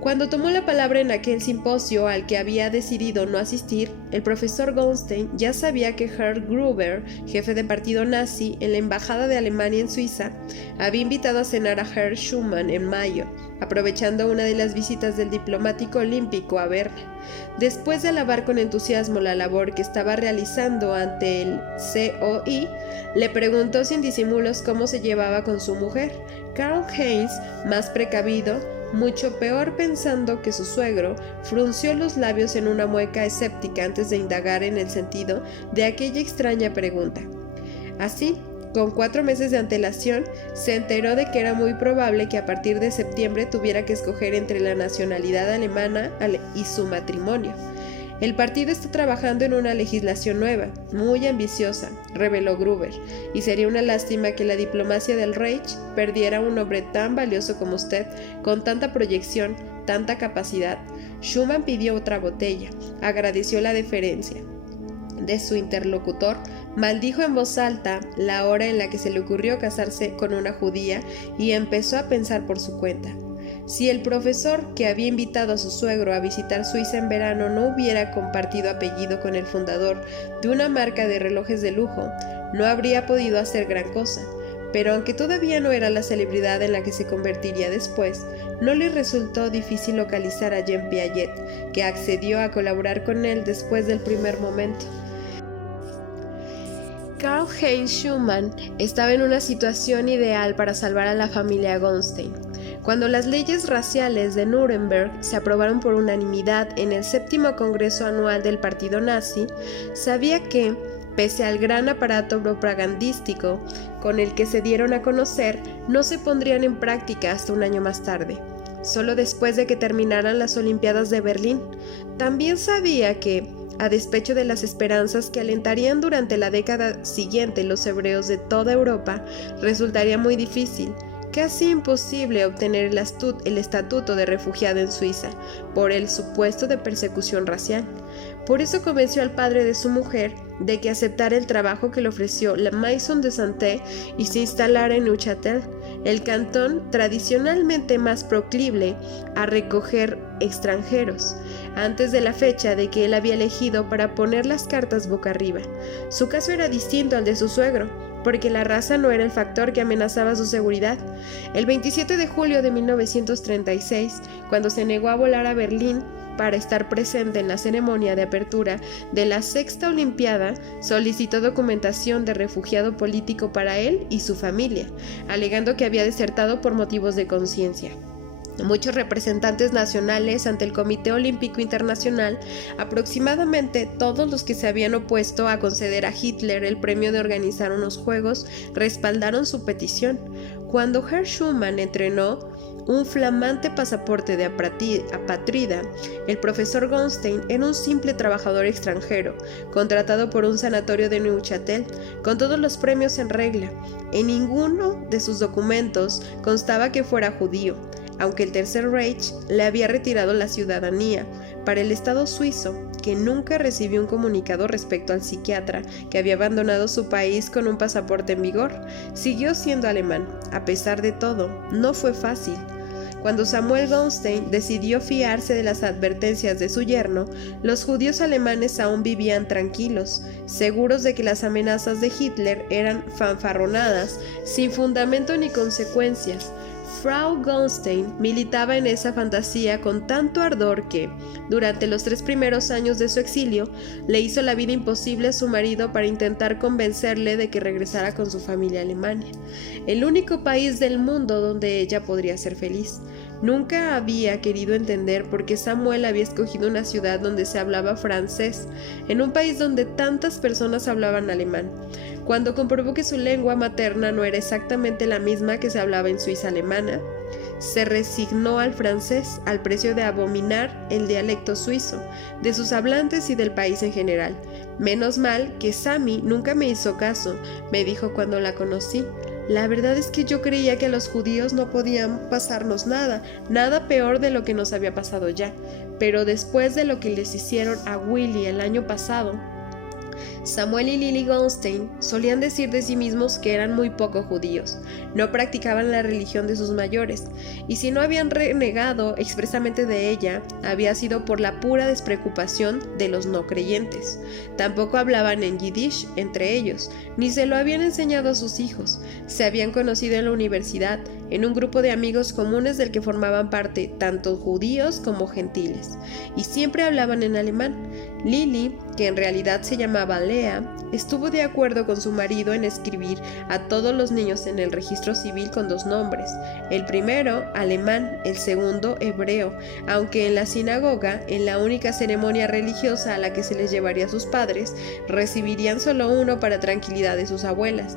Cuando tomó la palabra en aquel simposio al que había decidido no asistir, el profesor Goldstein ya sabía que Herr Gruber, jefe de partido nazi en la embajada de Alemania en Suiza, había invitado a cenar a Herr Schumann en mayo, aprovechando una de las visitas del diplomático olímpico a verle. Después de alabar con entusiasmo la labor que estaba realizando ante el COI, le preguntó sin disimulos cómo se llevaba con su mujer. Karl Heinz, más precavido, mucho peor pensando que su suegro, frunció los labios en una mueca escéptica antes de indagar en el sentido de aquella extraña pregunta. Así, con 4 meses de antelación, se enteró de que era muy probable que a partir de septiembre tuviera que escoger entre la nacionalidad alemana y su matrimonio. «El partido está trabajando en una legislación nueva, muy ambiciosa», reveló Gruber, «y sería una lástima que la diplomacia del Reich perdiera a un hombre tan valioso como usted, con tanta proyección, tanta capacidad». Schumann pidió otra botella, agradeció la deferencia de su interlocutor, maldijo en voz alta la hora en la que se le ocurrió casarse con una judía y empezó a pensar por su cuenta. Si el profesor que había invitado a su suegro a visitar Suiza en verano no hubiera compartido apellido con el fundador de una marca de relojes de lujo, no habría podido hacer gran cosa. Pero aunque todavía no era la celebridad en la que se convertiría después, no le resultó difícil localizar a Jean Piaget, que accedió a colaborar con él después del primer momento. Karl Heinz Schumann estaba en una situación ideal para salvar a la familia Goldstein. Cuando las leyes raciales de Nuremberg se aprobaron por unanimidad en el 7º Congreso Anual del Partido Nazi, sabía que, Pese al gran aparato propagandístico con el que se dieron a conocer, no se pondrían en práctica hasta un año más tarde, solo después de que terminaran las Olimpiadas de Berlín. También sabía que, a despecho de las esperanzas que alentarían durante la década siguiente los hebreos de toda Europa, resultaría muy difícil, casi imposible obtener el estatuto de refugiado en Suiza por el supuesto de persecución racial. Por eso convenció al padre de su mujer de que aceptara el trabajo que le ofreció la Maison de Santé y se instalara en Neuchâtel, el cantón tradicionalmente más proclive a recoger extranjeros, antes de la fecha de que él había elegido para poner las cartas boca arriba. Su caso era distinto al de su suegro, porque la raza no era el factor que amenazaba su seguridad. El 27 de julio de 1936, cuando se negó a volar a Berlín para estar presente en la ceremonia de apertura de la sexta Olimpiada, solicitó documentación de refugiado político para él y su familia, alegando que había desertado por motivos de conciencia. Muchos representantes nacionales ante el Comité Olímpico Internacional, aproximadamente todos los que se habían opuesto a conceder a Hitler el premio de organizar unos Juegos, respaldaron su petición. Cuando Herr Schumann entrenó un flamante pasaporte de apátrida, el profesor Goldstein era un simple trabajador extranjero, contratado por un sanatorio de Neuchâtel, con todos los premios en regla. En ninguno de sus documentos constaba que fuera judío, aunque el Tercer Reich le había retirado la ciudadanía. Para el Estado suizo, que nunca recibió un comunicado respecto al psiquiatra que había abandonado su país con un pasaporte en vigor, siguió siendo alemán. A pesar de todo, no fue fácil. Cuando Samuel Goldstein decidió fiarse de las advertencias de su yerno, los judíos alemanes aún vivían tranquilos, seguros de que las amenazas de Hitler eran fanfarronadas, sin fundamento ni consecuencias. Frau Goldstein militaba en esa fantasía con tanto ardor que, durante los 3 primeros años de su exilio, le hizo la vida imposible a su marido para intentar convencerle de que regresara con su familia a Alemania, el único país del mundo donde ella podría ser feliz. Nunca había querido entender por qué Samuel había escogido una ciudad donde se hablaba francés, en un país donde tantas personas hablaban alemán. Cuando comprobó que su lengua materna no era exactamente la misma que se hablaba en Suiza alemana, se resignó al francés al precio de abominar el dialecto suizo, de sus hablantes y del país en general. Menos mal que Sammy nunca me hizo caso, me dijo cuando la conocí. La verdad es que yo creía que a los judíos no podían pasarnos nada peor de lo que nos había pasado ya, pero después de lo que les hicieron a Willy el año pasado. Samuel y Lily Goldstein solían decir de sí mismos que eran muy poco judíos, no practicaban la religión de sus mayores, y si no habían renegado expresamente de ella, había sido por la pura despreocupación de los no creyentes. Tampoco hablaban en yiddish entre ellos, ni se lo habían enseñado a sus hijos. Se habían conocido en la universidad, en un grupo de amigos comunes del que formaban parte tanto judíos como gentiles, y siempre hablaban en alemán. Lily, que en realidad se llamaba Lea, estuvo de acuerdo con su marido en escribir a todos los niños en el registro civil con 2 nombres, el primero alemán, el segundo hebreo, aunque en la sinagoga, en la única ceremonia religiosa a la que se les llevaría a sus padres, recibirían solo uno para tranquilidad de sus abuelas.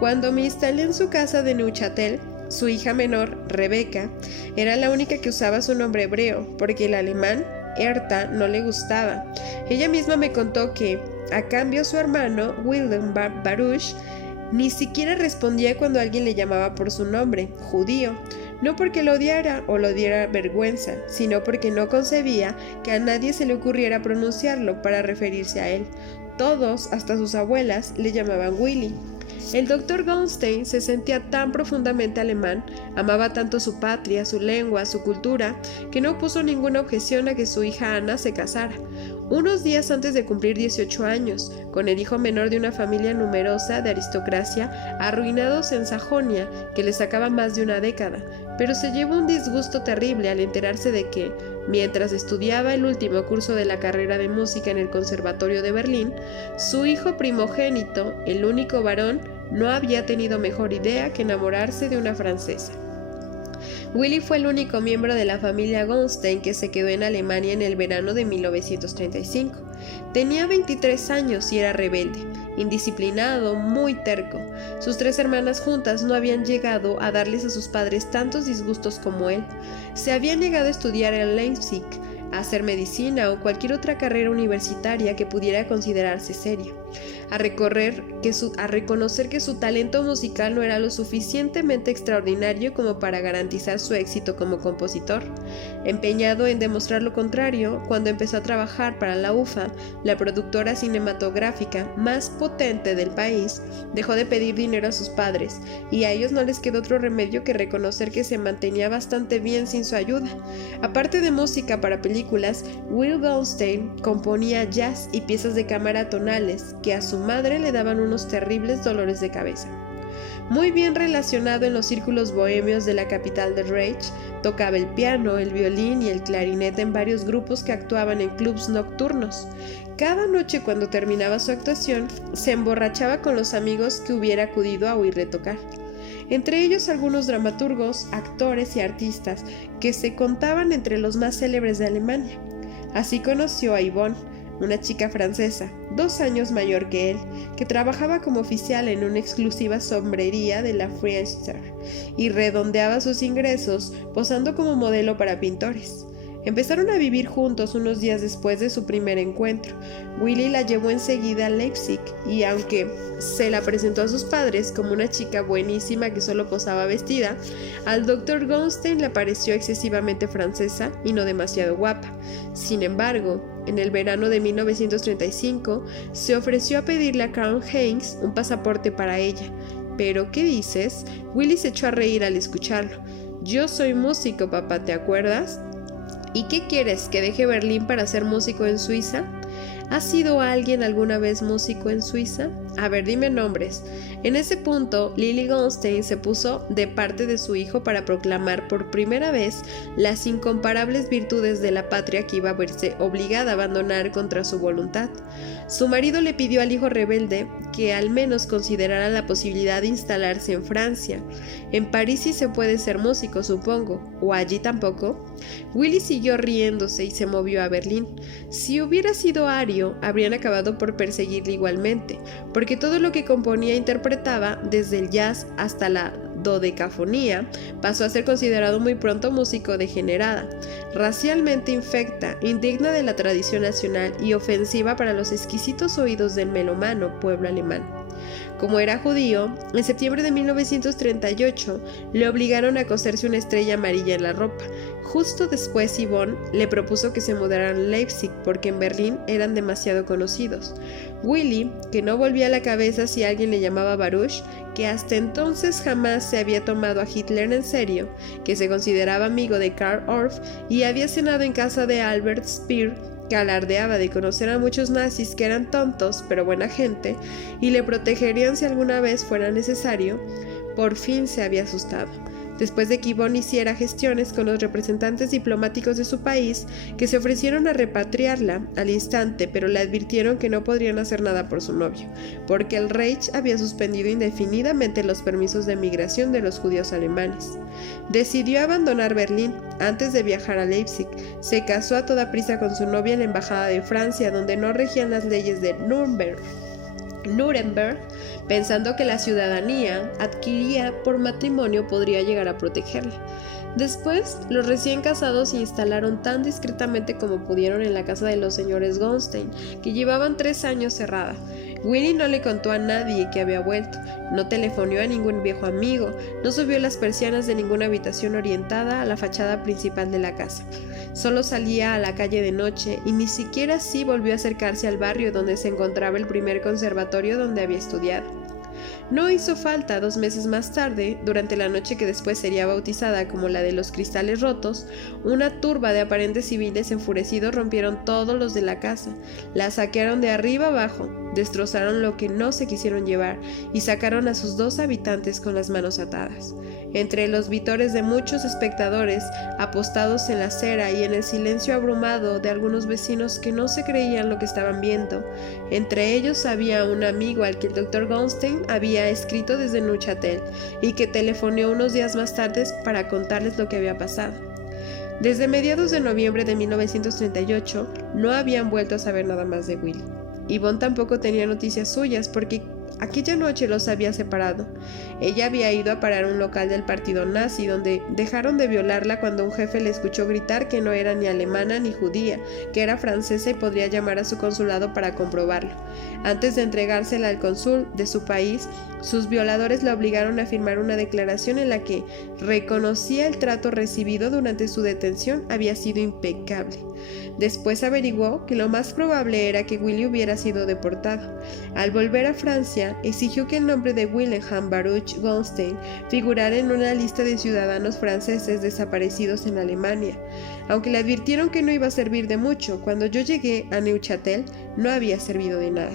Cuando me instalé en su casa de Neuchâtel, su hija menor, Rebeca, era la única que usaba su nombre hebreo, porque el alemán, Herta, no le gustaba. Ella misma me contó que, a cambio, su hermano, Wilhelm Baruch, ni siquiera respondía cuando alguien le llamaba por su nombre, judío, no porque lo odiara o lo diera vergüenza, sino porque no concebía que a nadie se le ocurriera pronunciarlo para referirse a él. Todos, hasta sus abuelas, le llamaban Willy. El doctor Goldstein se sentía tan profundamente alemán, amaba tanto su patria, su lengua, su cultura, que no puso ninguna objeción a que su hija Ana se casara. Unos días antes de cumplir 18 años, con el hijo menor de una familia numerosa de aristocracia, arruinados en Sajonia, que le sacaba más de una década, pero se llevó un disgusto terrible al enterarse de que, mientras estudiaba el último curso de la carrera de música en el Conservatorio de Berlín, su hijo primogénito, el único varón, no había tenido mejor idea que enamorarse de una francesa. Willy fue el único miembro de la familia Goldstein que se quedó en Alemania en el verano de 1935. Tenía 23 años y era rebelde, indisciplinado, muy terco. Sus 3 hermanas juntas no habían llegado a darles a sus padres tantos disgustos como él. Se había negado a estudiar en Leipzig, a hacer medicina o cualquier otra carrera universitaria que pudiera considerarse seria, a reconocer que su talento musical no era lo suficientemente extraordinario como para garantizar su éxito como compositor. Empeñado en demostrar lo contrario, cuando empezó a trabajar para la UFA, la productora cinematográfica más potente del país, dejó de pedir dinero a sus padres, y a ellos no les quedó otro remedio que reconocer que se mantenía bastante bien sin su ayuda. Aparte de música para películas, Will Goldstein componía jazz y piezas de cámara tonales que a su madre le daban unos terribles dolores de cabeza. Muy bien relacionado en los círculos bohemios de la capital del Reich, tocaba el piano, el violín y el clarinete en varios grupos que actuaban en clubs nocturnos. Cada noche cuando terminaba su actuación, se emborrachaba con los amigos que hubiera acudido a oírle tocar. Entre ellos algunos dramaturgos, actores y artistas que se contaban entre los más célebres de Alemania. Así conoció a Yvonne, una chica francesa, 2 años mayor que él, que trabajaba como oficial en una exclusiva sombrería de la Friedrichstraße y redondeaba sus ingresos posando como modelo para pintores. Empezaron a vivir juntos unos días después de su primer encuentro. Willy la llevó enseguida a Leipzig y aunque se la presentó a sus padres como una chica buenísima que solo posaba vestida, al Dr. Goldstein le pareció excesivamente francesa y no demasiado guapa. Sin embargo, en el verano de 1935 se ofreció a pedirle a Karl Heinz un pasaporte para ella. ¿Pero qué dices? Willy se echó a reír al escucharlo. Yo soy músico, papá, ¿te acuerdas? ¿Y qué quieres, que deje Berlín para ser músico en Suiza? ¿Ha sido alguien alguna vez músico en Suiza? A ver, dime nombres. En ese punto, Lily Goldstein se puso de parte de su hijo para proclamar por primera vez las incomparables virtudes de la patria que iba a verse obligada a abandonar contra su voluntad. Su marido le pidió al hijo rebelde que al menos considerara la posibilidad de instalarse en Francia. En París sí se puede ser músico, supongo, ¿o allí tampoco? Willy siguió riéndose y se movió a Berlín. Si hubiera sido ario, habrían acabado por perseguirle igualmente, porque todo lo que componía e interpretaba, desde el jazz hasta la dodecafonía, pasó a ser considerado muy pronto músico degenerada, racialmente infecta, indigna de la tradición nacional y ofensiva para los exquisitos oídos del melómano pueblo alemán. Como era judío, en septiembre de 1938 le obligaron a coserse una estrella amarilla en la ropa. Justo después Yvonne le propuso que se mudaran a Leipzig porque en Berlín eran demasiado conocidos. Willy, que no volvía la cabeza si alguien le llamaba Baruch, que hasta entonces jamás se había tomado a Hitler en serio, que se consideraba amigo de Karl Orff y había cenado en casa de Albert Speer, que alardeaba de conocer a muchos nazis que eran tontos pero buena gente y le protegerían si alguna vez fuera necesario, por fin se había asustado. Después de que Yvonne hiciera gestiones con los representantes diplomáticos de su país, que se ofrecieron a repatriarla al instante, pero le advirtieron que no podrían hacer nada por su novio, porque el Reich había suspendido indefinidamente los permisos de migración de los judíos alemanes. Decidió abandonar Berlín antes de viajar a Leipzig. Se casó a toda prisa con su novia en la embajada de Francia, donde no regían las leyes de Nuremberg, pensando que la ciudadanía adquirida por matrimonio podría llegar a protegerla. Después, los recién casados se instalaron tan discretamente como pudieron en la casa de los señores Goldstein, que llevaban 3 años cerrada. Willy no le contó a nadie que había vuelto, no telefoneó a ningún viejo amigo, no subió las persianas de ninguna habitación orientada a la fachada principal de la casa. Solo salía a la calle de noche y ni siquiera así volvió a acercarse al barrio donde se encontraba el primer conservatorio donde había estudiado. No hizo falta 2 meses más tarde, durante la noche que después sería bautizada como la de los cristales rotos, una turba de aparentes civiles enfurecidos rompieron todos los de la casa, la saquearon de arriba abajo, destrozaron lo que no se quisieron llevar y sacaron a sus 2 habitantes con las manos atadas. Entre los vítores de muchos espectadores apostados en la acera y en el silencio abrumado de algunos vecinos que no se creían lo que estaban viendo, entre ellos había un amigo al que el Dr. Goldstein había escrito desde Neuchâtel y que telefoneó unos días más tarde para contarles lo que había pasado. Desde mediados de noviembre de 1938 no habían vuelto a saber nada más de Willy. Yvonne tampoco tenía noticias suyas porque aquella noche los había separado. Ella había ido a parar a un local del partido nazi donde dejaron de violarla cuando un jefe le escuchó gritar que no era ni alemana ni judía, que era francesa y podría llamar a su consulado para comprobarlo. Antes de entregársela al cónsul de su país, sus violadores la obligaron a firmar una declaración en la que reconocía el trato recibido durante su detención había sido impecable. Después averiguó que lo más probable era que Willy hubiera sido deportado. Al volver a Francia, exigió que el nombre de Wilhelm Baruch Goldstein figurara en una lista de ciudadanos franceses desaparecidos en Alemania. Aunque le advirtieron que no iba a servir de mucho, cuando yo llegué a Neuchâtel no había servido de nada.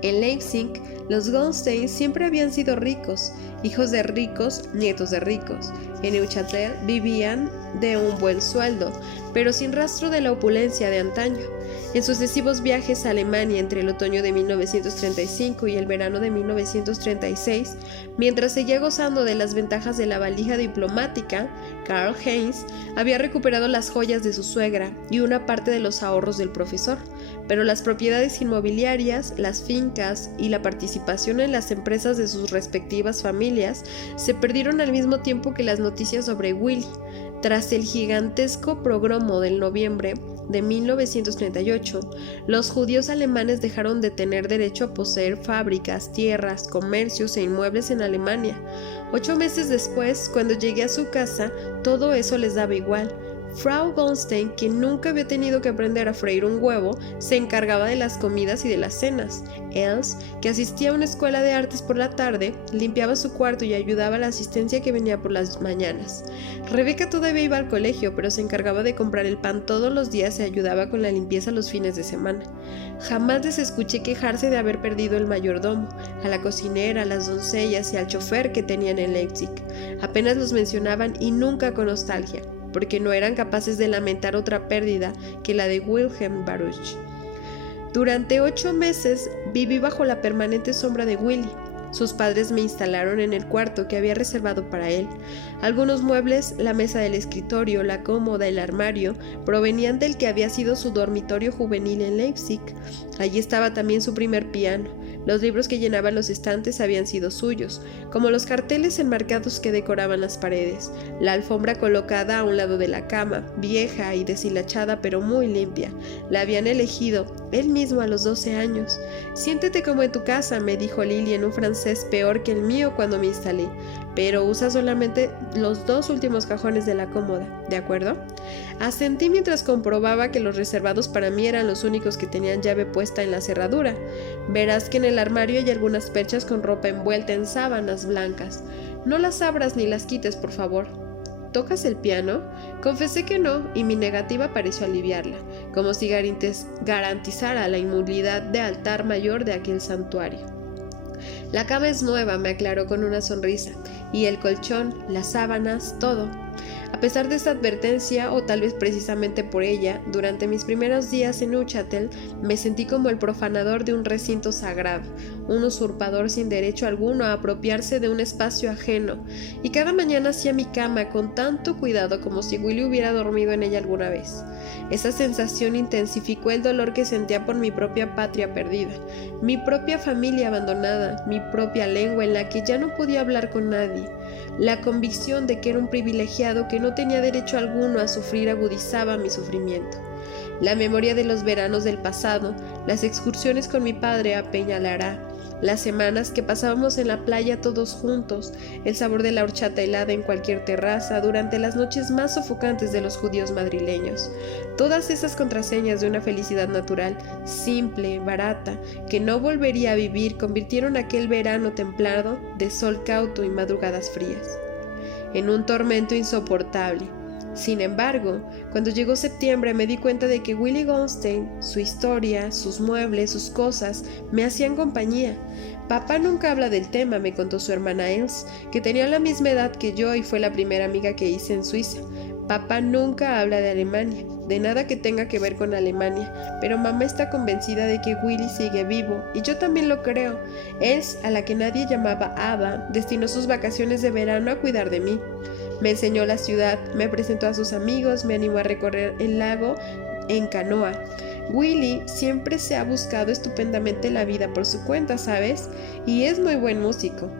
En Leipzig, los Goldstein siempre habían sido ricos, hijos de ricos, nietos de ricos. En Neuchâtel vivían de un buen sueldo, pero sin rastro de la opulencia de antaño. En sucesivos viajes a Alemania entre el otoño de 1935 y el verano de 1936, mientras seguía gozando de las ventajas de la valija diplomática, Karl Heinz había recuperado las joyas de su suegra y una parte de los ahorros del profesor, pero las propiedades inmobiliarias, las fincas y la participación en las empresas de sus respectivas familias se perdieron al mismo tiempo que las noticias sobre Willy. Tras el gigantesco pogromo del noviembre de 1938, los judíos alemanes dejaron de tener derecho a poseer fábricas, tierras, comercios e inmuebles en Alemania. 8 meses después, cuando llegué a su casa, todo eso les daba igual. Frau Goldstein, que nunca había tenido que aprender a freír un huevo, se encargaba de las comidas y de las cenas. Els, que asistía a una escuela de artes por la tarde, limpiaba su cuarto y ayudaba a la asistencia que venía por las mañanas. Rebeca todavía iba al colegio, pero se encargaba de comprar el pan todos los días y ayudaba con la limpieza los fines de semana. Jamás les escuché quejarse de haber perdido el mayordomo, a la cocinera, a las doncellas y al chofer que tenían en Leipzig. Apenas los mencionaban y nunca con nostalgia, porque no eran capaces de lamentar otra pérdida que la de Wilhelm Baruch. Durante 8 meses viví bajo la permanente sombra de Willy. Sus padres me instalaron en el cuarto que había reservado para él. Algunos muebles, la mesa del escritorio, la cómoda, el armario, provenían del que había sido su dormitorio juvenil en Leipzig. Allí estaba también su primer piano. Los libros que llenaban los estantes habían sido suyos, como los carteles enmarcados que decoraban las paredes, la alfombra colocada a un lado de la cama, vieja y deshilachada pero muy limpia. La habían elegido él mismo a los 12 años. «Siéntete como en tu casa», me dijo Lily en un francés peor que el mío cuando me instalé, «pero usa solamente los 2 últimos cajones de la cómoda, ¿de acuerdo?». Asentí mientras comprobaba que los reservados para mí eran los únicos que tenían llave puesta en la cerradura. Verás que en el armario hay algunas perchas con ropa envuelta en sábanas blancas. No las abras ni las quites, por favor. ¿Tocas el piano? Confesé que no, y mi negativa pareció aliviarla, como si garantizara la inmunidad de altar mayor de aquel santuario. La cama es nueva, me aclaró con una sonrisa, y el colchón, las sábanas, todo. A pesar de esta advertencia, o tal vez precisamente por ella, durante mis primeros días en Neuchâtel me sentí como el profanador de un recinto sagrado, un usurpador sin derecho alguno a apropiarse de un espacio ajeno, y cada mañana hacía mi cama con tanto cuidado como si Willy hubiera dormido en ella alguna vez. Esa sensación intensificó el dolor que sentía por mi propia patria perdida, mi propia familia abandonada, mi propia lengua en la que ya no podía hablar con nadie. La convicción de que era un privilegiado que no tenía derecho alguno a sufrir agudizaba mi sufrimiento. La memoria de los veranos del pasado, las excursiones con mi padre a Peñalara, las semanas que pasábamos en la playa todos juntos, el sabor de la horchata helada en cualquier terraza durante las noches más sofocantes de los judíos madrileños. Todas esas contraseñas de una felicidad natural, simple, barata, que no volvería a vivir, convirtieron aquel verano templado de sol cauto y madrugadas frías en un tormento insoportable. Sin embargo, cuando llegó septiembre me di cuenta de que Willy Goldstein, su historia, sus muebles, sus cosas, me hacían compañía. Papá nunca habla del tema, me contó su hermana Els, que tenía la misma edad que yo y fue la primera amiga que hice en Suiza. Papá nunca habla de Alemania, de nada que tenga que ver con Alemania, pero mamá está convencida de que Willy sigue vivo, y yo también lo creo. Els, a la que nadie llamaba Ava, destinó sus vacaciones de verano a cuidar de mí. Me enseñó la ciudad, me presentó a sus amigos, me animó a recorrer el lago en canoa. Willy siempre se ha buscado estupendamente la vida por su cuenta, ¿sabes? Y es muy buen músico.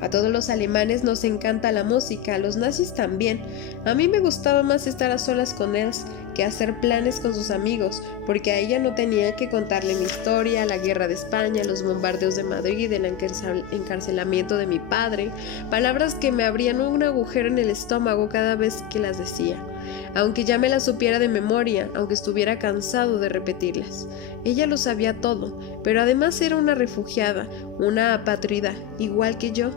A todos los alemanes nos encanta la música, a los nazis también. A mí me gustaba más estar a solas con Els que hacer planes con sus amigos, porque a ella no tenía que contarle mi historia, la guerra de España, los bombardeos de Madrid, el encarcelamiento de mi padre, palabras que me abrían un agujero en el estómago cada vez que las decía. Aunque ya me las supiera de memoria, aunque estuviera cansado de repetirlas. Ella lo sabía todo, pero además era una refugiada, una apátrida, igual que yo.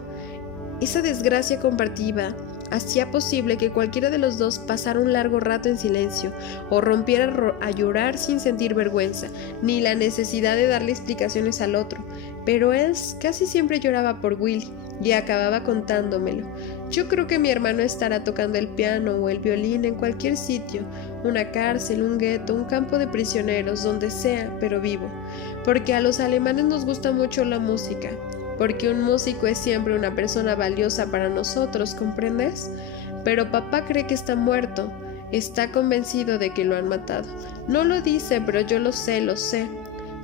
Esa desgracia compartida hacía posible que cualquiera de los dos pasara un largo rato en silencio o rompiera a llorar sin sentir vergüenza, ni la necesidad de darle explicaciones al otro. Pero él casi siempre lloraba por Willy y acababa contándomelo. Yo creo que mi hermano estará tocando el piano o el violín en cualquier sitio, una cárcel, un gueto, un campo de prisioneros, donde sea, pero vivo. Porque a los alemanes nos gusta mucho la música, porque un músico es siempre una persona valiosa para nosotros, ¿comprendes? Pero papá cree que está muerto, está convencido de que lo han matado. No lo dice, pero yo lo sé, lo sé.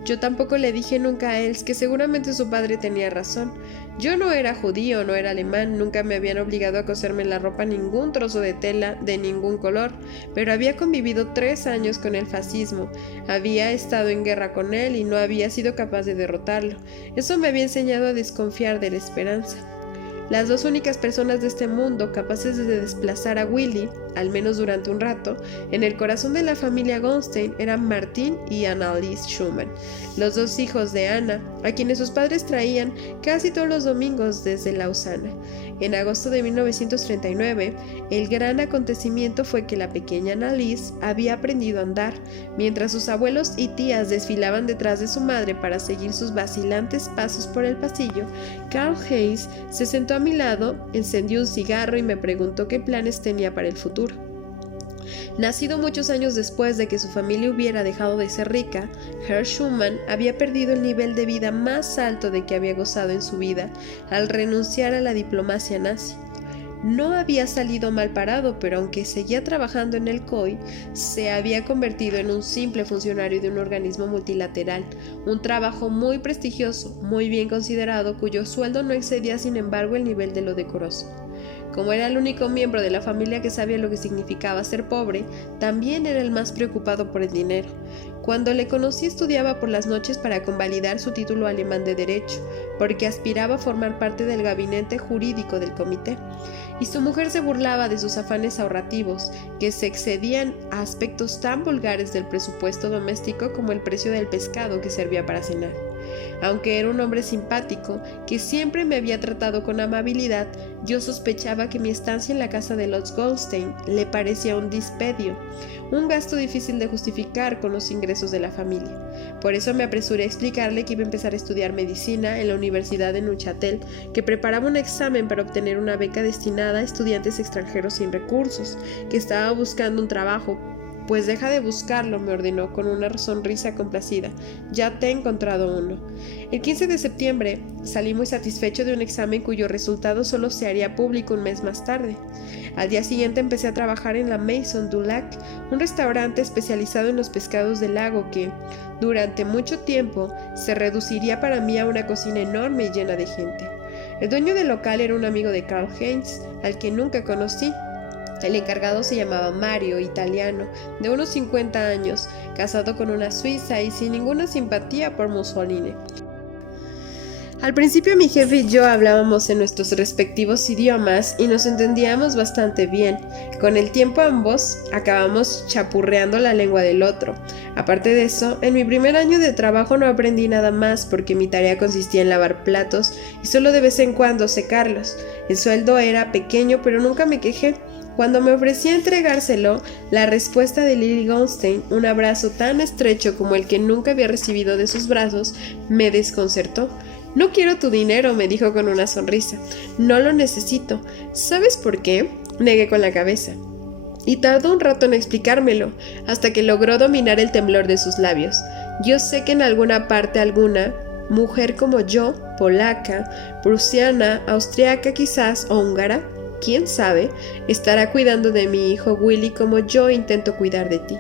Yo tampoco le dije nunca a Els que seguramente su padre tenía razón. Yo no era judío, no era alemán, nunca me habían obligado a coserme en la ropa ningún trozo de tela de ningún color, pero había convivido 3 años con el fascismo, había estado en guerra con él y no había sido capaz de derrotarlo. Eso me había enseñado a desconfiar de la esperanza. Las dos únicas personas de este mundo capaces de desplazar a Willy, al menos durante un rato, en el corazón de la familia Goldstein eran Martin y Anneliese Schumann, los 2 hijos de Anna, a quienes sus padres traían casi todos los domingos desde Lausana. En agosto de 1939, el gran acontecimiento fue que la pequeña Anneliese había aprendido a andar, mientras sus abuelos y tías desfilaban detrás de su madre para seguir sus vacilantes pasos por el pasillo. Karl-Heinz se sentó a mi lado, encendió un cigarro y me preguntó qué planes tenía para el futuro. Nacido muchos años después de que su familia hubiera dejado de ser rica, Herr Schumann había perdido el nivel de vida más alto de que había gozado en su vida al renunciar a la diplomacia nazi. No había salido mal parado, pero aunque seguía trabajando en el COI, se había convertido en un simple funcionario de un organismo multilateral, un trabajo muy prestigioso, muy bien considerado, cuyo sueldo no excedía sin embargo el nivel de lo decoroso. Como era el único miembro de la familia que sabía lo que significaba ser pobre, también era el más preocupado por el dinero. Cuando le conocí estudiaba por las noches para convalidar su título alemán de Derecho, porque aspiraba a formar parte del gabinete jurídico del comité. Y su mujer se burlaba de sus afanes ahorrativos, que se excedían a aspectos tan vulgares del presupuesto doméstico como el precio del pescado que servía para cenar. Aunque era un hombre simpático, que siempre me había tratado con amabilidad, yo sospechaba que mi estancia en la casa de los Goldstein le parecía un dispendio, un gasto difícil de justificar con los ingresos de la familia. Por eso me apresuré a explicarle que iba a empezar a estudiar medicina en la Universidad de Neuchâtel, que preparaba un examen para obtener una beca destinada a estudiantes extranjeros sin recursos, que estaba buscando un trabajo. Pues deja de buscarlo, me ordenó con una sonrisa complacida. Ya te he encontrado uno. El 15 de septiembre salí muy satisfecho de un examen cuyo resultado solo se haría público un mes más tarde. Al día siguiente empecé a trabajar en la Maison du Lac, un restaurante especializado en los pescados del lago que, durante mucho tiempo, se reduciría para mí a una cocina enorme y llena de gente. El dueño del local era un amigo de Karl-Heinz, al que nunca conocí. El encargado se llamaba Mario, italiano, de unos 50 años, casado con una suiza y sin ninguna simpatía por Mussolini. Al principio mi jefe y yo hablábamos en nuestros respectivos idiomas y nos entendíamos bastante bien. Con el tiempo ambos acabamos chapurreando la lengua del otro. Aparte de eso, en mi primer año de trabajo no aprendí nada más porque mi tarea consistía en lavar platos y solo de vez en cuando secarlos. El sueldo era pequeño, pero nunca me quejé. Cuando me ofrecí a entregárselo, la respuesta de Lily Goldstein, un abrazo tan estrecho como el que nunca había recibido de sus brazos, me desconcertó. «No quiero tu dinero», me dijo con una sonrisa. «No lo necesito». ¿Sabes por qué?, negué con la cabeza. Y tardó un rato en explicármelo, hasta que logró dominar el temblor de sus labios. «Yo sé que en alguna parte alguna mujer como yo, polaca, prusiana, austriaca quizás, o húngara, quién sabe, estará cuidando de mi hijo Willy como yo intento cuidar de ti.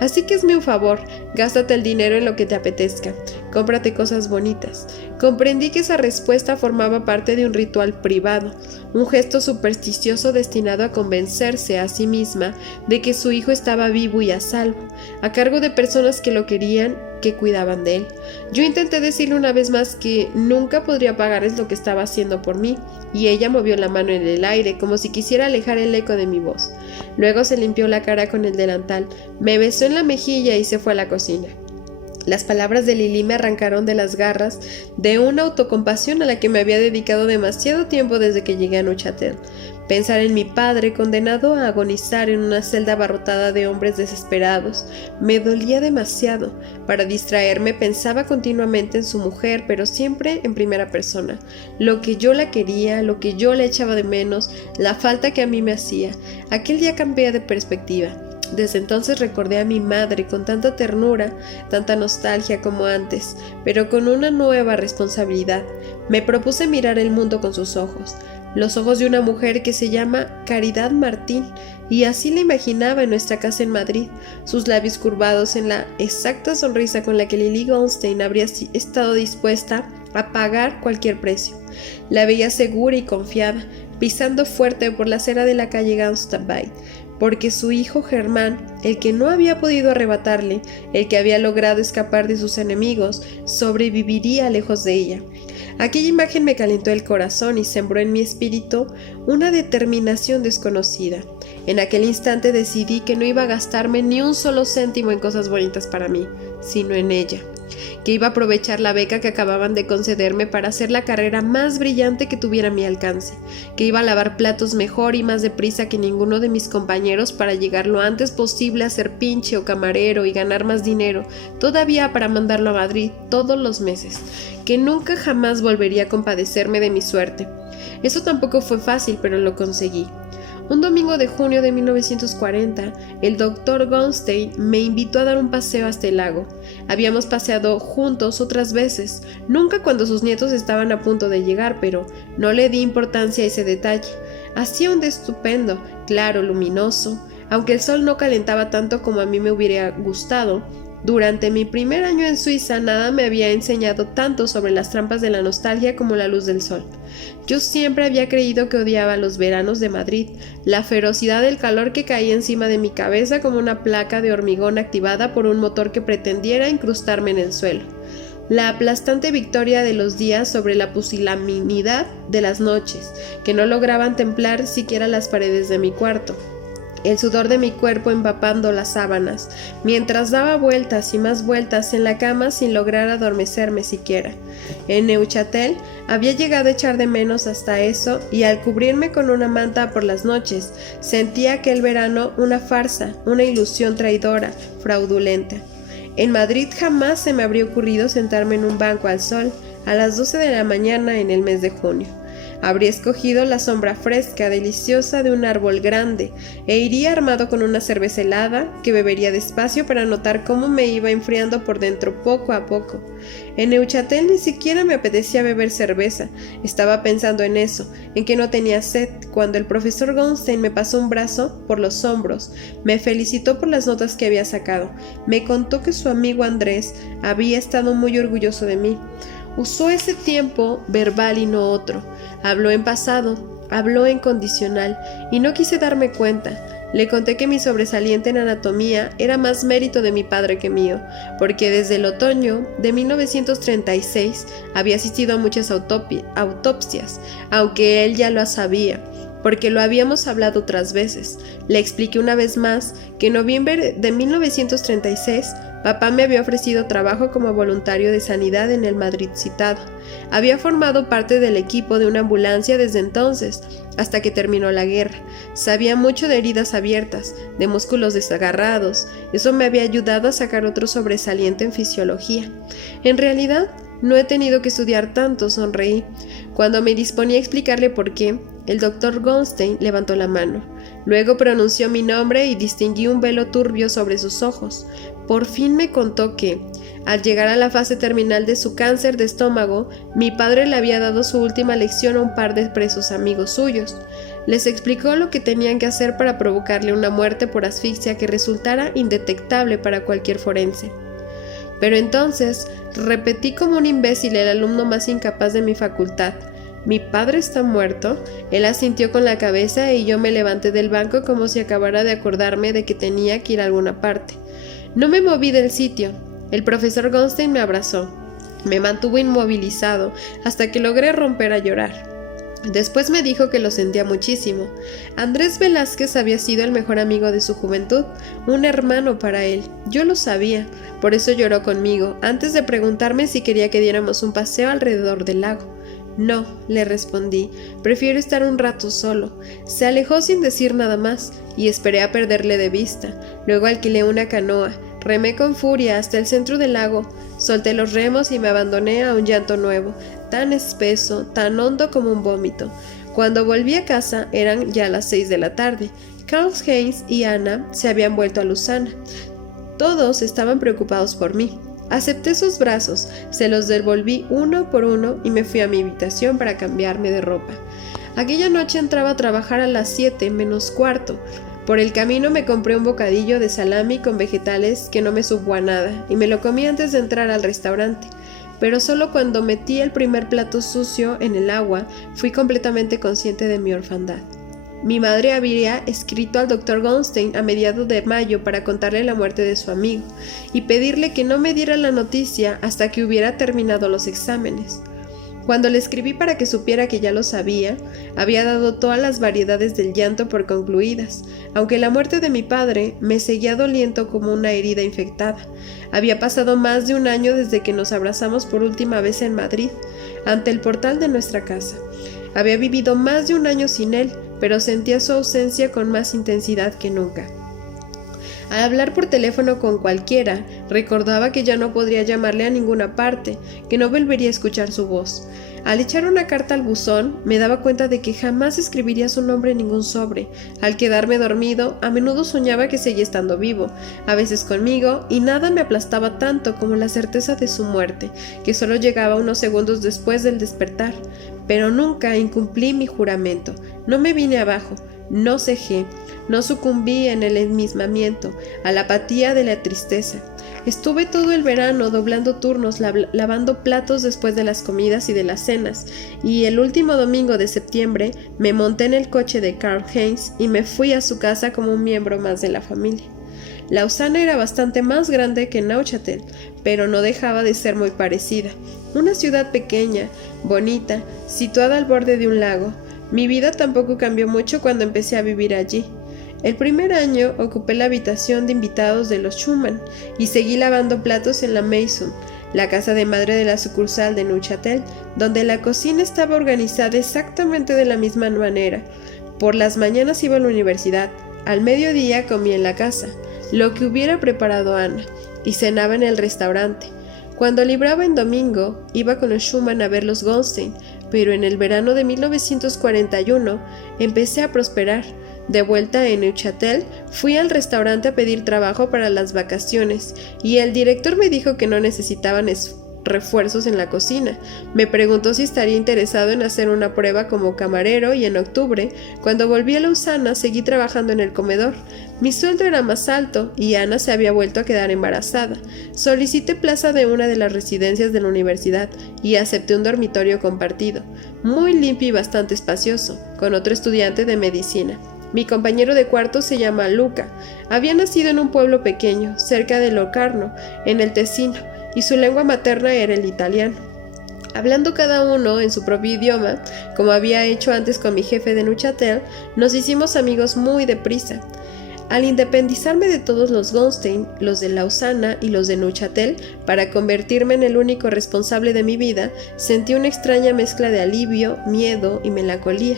Así que hazme un favor, gástate el dinero en lo que te apetezca, cómprate cosas bonitas. Comprendí que esa respuesta formaba parte de un ritual privado, un gesto supersticioso destinado a convencerse a sí misma de que su hijo estaba vivo y a salvo, a cargo de personas que lo querían, que cuidaban de él. Yo intenté decirle una vez más que nunca podría pagarles lo que estaba haciendo por mí, y ella movió la mano en el aire como si quisiera alejar el eco de mi voz. Luego se limpió la cara con el delantal, me besó en la mejilla y se fue a la cocina. Las palabras de Lili me arrancaron de las garras de una autocompasión a la que me había dedicado demasiado tiempo desde que llegué a Neuchâtel. Pensar en mi padre condenado a agonizar en una celda abarrotada de hombres desesperados me dolía demasiado. Para distraerme pensaba continuamente en su mujer, pero siempre en primera persona. Lo que yo la quería, lo que yo le echaba de menos, la falta que a mí me hacía. Aquel día cambié de perspectiva. Desde entonces recordé a mi madre con tanta ternura, tanta nostalgia como antes, pero con una nueva responsabilidad. Me propuse mirar el mundo con sus ojos, los ojos de una mujer que se llama Caridad Martín, y así la imaginaba en nuestra casa en Madrid, sus labios curvados en la exacta sonrisa con la que Lili Goldstein habría estado dispuesta a pagar cualquier precio. La veía segura y confiada, pisando fuerte por la acera de la calle Ganstabay, porque su hijo Germán, el que no había podido arrebatarle, el que había logrado escapar de sus enemigos, sobreviviría lejos de ella. Aquella imagen me calentó el corazón y sembró en mi espíritu una determinación desconocida. En aquel instante decidí que no iba a gastarme ni un solo céntimo en cosas bonitas para mí, sino en ella, que iba a aprovechar la beca que acababan de concederme para hacer la carrera más brillante que tuviera a mi alcance, que iba a lavar platos mejor y más deprisa que ninguno de mis compañeros para llegar lo antes posible a ser pinche o camarero y ganar más dinero, todavía para mandarlo a Madrid todos los meses, que nunca jamás volvería a compadecerme de mi suerte. Eso tampoco fue fácil, pero lo conseguí. Un domingo de junio de 1940, el doctor Goldstein me invitó a dar un paseo hasta el lago. Habíamos paseado juntos otras veces, nunca cuando sus nietos estaban a punto de llegar, pero no le di importancia a ese detalle. Hacía un día estupendo, claro, luminoso, aunque el sol no calentaba tanto como a mí me hubiera gustado. Durante mi primer año en Suiza nada me había enseñado tanto sobre las trampas de la nostalgia como la luz del sol. Yo siempre había creído que odiaba los veranos de Madrid, la ferocidad del calor que caía encima de mi cabeza como una placa de hormigón activada por un motor que pretendiera incrustarme en el suelo. La aplastante victoria de los días sobre la pusilanimidad de las noches, que no lograban templar siquiera las paredes de mi cuarto. El sudor de mi cuerpo empapando las sábanas, mientras daba vueltas y más vueltas en la cama sin lograr adormecerme siquiera. En Neuchâtel había llegado a echar de menos hasta eso, y al cubrirme con una manta por las noches, sentía aquel verano una farsa, una ilusión traidora, fraudulenta. En Madrid jamás se me habría ocurrido sentarme en un banco al sol a las 12 de la mañana en el mes de junio. Habría escogido la sombra fresca, deliciosa de un árbol grande, e iría armado con una cerveza helada que bebería despacio para notar cómo me iba enfriando por dentro poco a poco. En Neuchâtel ni siquiera me apetecía beber cerveza. Estaba pensando en eso, en que no tenía sed, cuando el profesor Goldstein me pasó un brazo por los hombros, me felicitó por las notas que había sacado, me contó que su amigo Andrés había estado muy orgulloso de mí. Usó ese tiempo verbal y no otro. Habló en pasado, habló en condicional, y no quise darme cuenta. Le conté que mi sobresaliente en anatomía era más mérito de mi padre que mío, porque desde el otoño de 1936 había asistido a muchas autopsias, aunque él ya lo sabía, porque lo habíamos hablado otras veces. Le expliqué una vez más que en noviembre de 1936 papá me había ofrecido trabajo como voluntario de sanidad en el Madrid citado. Había formado parte del equipo de una ambulancia desde entonces, hasta que terminó la guerra. Sabía mucho de heridas abiertas, de músculos desagarrados. Eso me había ayudado a sacar otro sobresaliente en fisiología. En realidad, no he tenido que estudiar tanto, sonreí. Cuando me disponía a explicarle por qué, el doctor Goldstein levantó la mano. Luego pronunció mi nombre y distinguí un velo turbio sobre sus ojos. Por fin me contó que, al llegar a la fase terminal de su cáncer de estómago, mi padre le había dado su última lección a un par de presos amigos suyos. Les explicó lo que tenían que hacer para provocarle una muerte por asfixia que resultara indetectable para cualquier forense. Pero entonces repetí como un imbécil, el alumno más incapaz de mi facultad: «¿Mi padre está muerto?». Él asintió con la cabeza y yo me levanté del banco como si acabara de acordarme de que tenía que ir a alguna parte. No me moví del sitio. El profesor Goldstein me abrazó. Me mantuvo inmovilizado hasta que logré romper a llorar. Después me dijo que lo sentía muchísimo. Andrés Velázquez había sido el mejor amigo de su juventud, un hermano para él. Yo lo sabía, por eso lloró conmigo, antes de preguntarme si quería que diéramos un paseo alrededor del lago. «No», le respondí, «prefiero estar un rato solo». Se alejó sin decir nada más, y esperé a perderle de vista. Luego alquilé una canoa, remé con furia hasta el centro del lago, solté los remos y me abandoné a un llanto nuevo, tan espeso, tan hondo como un vómito. Cuando volví a casa eran ya las 6 de la tarde. Karl-Heinz y Anna se habían vuelto a Lausana. Todos estaban preocupados por mí. Acepté sus brazos, se los devolví uno por uno y me fui a mi habitación para cambiarme de ropa. Aquella noche entraba a trabajar a las 7 menos cuarto. Por el camino me compré un bocadillo de salami con vegetales que no me supo a nada y me lo comí antes de entrar al restaurante. Pero solo cuando metí el primer plato sucio en el agua fui completamente consciente de mi orfandad. Mi madre había escrito al Dr. Goldstein a mediados de mayo para contarle la muerte de su amigo y pedirle que no me diera la noticia hasta que hubiera terminado los exámenes. Cuando le escribí para que supiera que ya lo sabía, había dado todas las variedades del llanto por concluidas, aunque la muerte de mi padre me seguía doliendo como una herida infectada. Había pasado más de un año desde que nos abrazamos por última vez en Madrid, ante el portal de nuestra casa. Había vivido más de un año sin él, pero sentía su ausencia con más intensidad que nunca. Al hablar por teléfono con cualquiera, recordaba que ya no podría llamarle a ninguna parte, que no volvería a escuchar su voz. Al echar una carta al buzón, me daba cuenta de que jamás escribiría su nombre en ningún sobre. Al quedarme dormido, a menudo soñaba que seguía estando vivo, a veces conmigo, y nada me aplastaba tanto como la certeza de su muerte, que solo llegaba unos segundos después del despertar. Pero nunca incumplí mi juramento, no me vine abajo, no cejé, no sucumbí en el enmismamiento, a la apatía de la tristeza. Estuve todo el verano doblando turnos, lavando platos después de las comidas y de las cenas, y el último domingo de septiembre me monté en el coche de Karl-Heinz y me fui a su casa como un miembro más de la familia. Lausana era bastante más grande que Neuchâtel, pero no dejaba de ser muy parecida. Una ciudad pequeña, bonita, situada al borde de un lago. Mi vida tampoco cambió mucho cuando empecé a vivir allí. El primer año ocupé la habitación de invitados de los Schumann y seguí lavando platos en la Maison, la casa de madre de la sucursal de Neuchâtel, donde la cocina estaba organizada exactamente de la misma manera. Por las mañanas iba a la universidad, al mediodía comía en la casa, lo que hubiera preparado Ana, y cenaba en el restaurante. Cuando libraba en domingo, iba con los Schumann a ver los Goldstein, pero en el verano de 1941 empecé a prosperar. De vuelta en Neuchâtel, fui al restaurante a pedir trabajo para las vacaciones y el director me dijo que no necesitaban refuerzos en la cocina. Me preguntó si estaría interesado en hacer una prueba como camarero y en octubre, cuando volví a Lausana, seguí trabajando en el comedor. Mi sueldo era más alto y Ana se había vuelto a quedar embarazada. Solicité plaza de una de las residencias de la universidad y acepté un dormitorio compartido, muy limpio y bastante espacioso, con otro estudiante de medicina. Mi compañero de cuarto se llama Luca. Había nacido en un pueblo pequeño, cerca de Locarno, en el Tesino, y su lengua materna era el italiano. Hablando cada uno en su propio idioma, como había hecho antes con mi jefe de Neuchâtel, nos hicimos amigos muy deprisa. Al independizarme de todos los Goldstein, los de Lausana y los de Neuchâtel, para convertirme en el único responsable de mi vida, sentí una extraña mezcla de alivio, miedo y melancolía.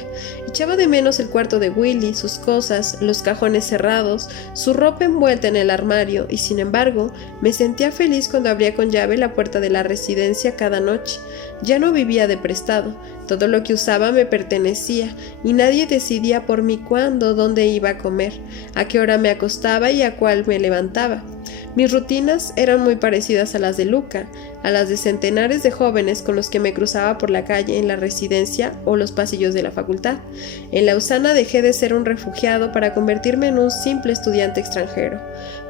Echaba de menos el cuarto de Willy, sus cosas, los cajones cerrados, su ropa envuelta en el armario, y sin embargo, me sentía feliz cuando abría con llave la puerta de la residencia cada noche. Ya no vivía de prestado, todo lo que usaba me pertenecía, y nadie decidía por mí cuándo, dónde iba a comer, a qué hora me acostaba y a cuál me levantaba. Mis rutinas eran muy parecidas a las de Luca, a las de centenares de jóvenes con los que me cruzaba por la calle en la residencia o los pasillos de la facultad. En Lausana dejé de ser un refugiado para convertirme en un simple estudiante extranjero.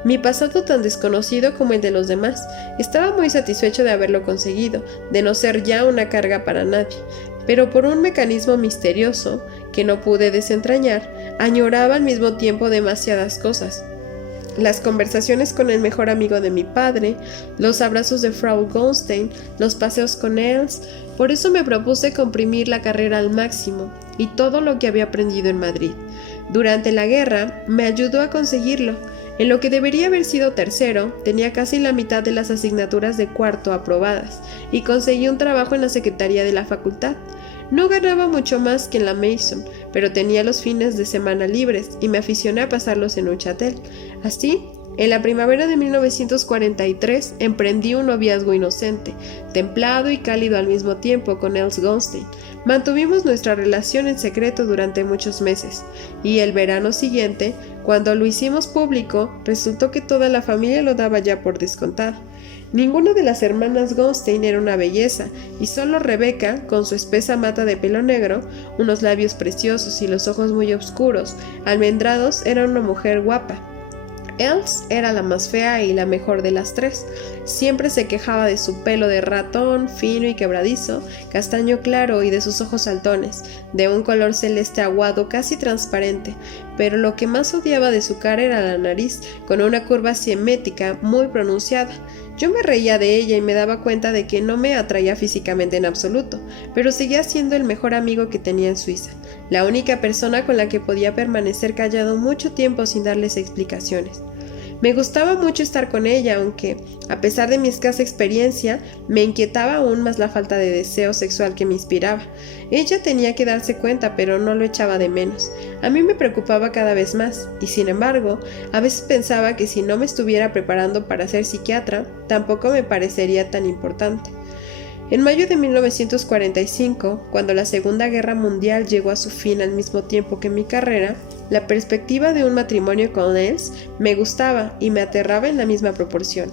Mi pasado tan desconocido como el de los demás, estaba muy satisfecho de haberlo conseguido, de no ser ya una carga para nadie. Pero por un mecanismo misterioso, que no pude desentrañar, añoraba al mismo tiempo demasiadas cosas. Las conversaciones con el mejor amigo de mi padre, los abrazos de Frau Goldstein, los paseos con Els. Por eso me propuse comprimir la carrera al máximo y todo lo que había aprendido en Madrid. Durante la guerra me ayudó a conseguirlo. En lo que debería haber sido tercero, tenía casi la mitad de las asignaturas de cuarto aprobadas y conseguí un trabajo en la secretaría de la facultad. No ganaba mucho más que en la Mason, pero tenía los fines de semana libres y me aficioné a pasarlos en Neuchâtel. Así, en la primavera de 1943 emprendí un noviazgo inocente, templado y cálido al mismo tiempo con Els Goldstein. Mantuvimos nuestra relación en secreto durante muchos meses, y el verano siguiente, cuando lo hicimos público, resultó que toda la familia lo daba ya por descontado. Ninguna de las hermanas Goldstein era una belleza, y solo Rebecca, con su espesa mata de pelo negro, unos labios preciosos y los ojos muy oscuros, almendrados, era una mujer guapa. Els era la más fea y la mejor de las tres. Siempre se quejaba de su pelo de ratón, fino y quebradizo, castaño claro y de sus ojos saltones, de un color celeste aguado casi transparente, pero lo que más odiaba de su cara era la nariz, con una curva simétrica muy pronunciada. Yo me reía de ella y me daba cuenta de que no me atraía físicamente en absoluto, pero seguía siendo el mejor amigo que tenía en Suiza, la única persona con la que podía permanecer callado mucho tiempo sin darles explicaciones. Me gustaba mucho estar con ella, aunque, a pesar de mi escasa experiencia, me inquietaba aún más la falta de deseo sexual que me inspiraba. Ella tenía que darse cuenta, pero no lo echaba de menos. A mí me preocupaba cada vez más, y sin embargo, a veces pensaba que si no me estuviera preparando para ser psiquiatra, tampoco me parecería tan importante. En mayo de 1945, cuando la Segunda Guerra Mundial llegó a su fin al mismo tiempo que mi carrera, la perspectiva de un matrimonio con Els me gustaba y me aterraba en la misma proporción.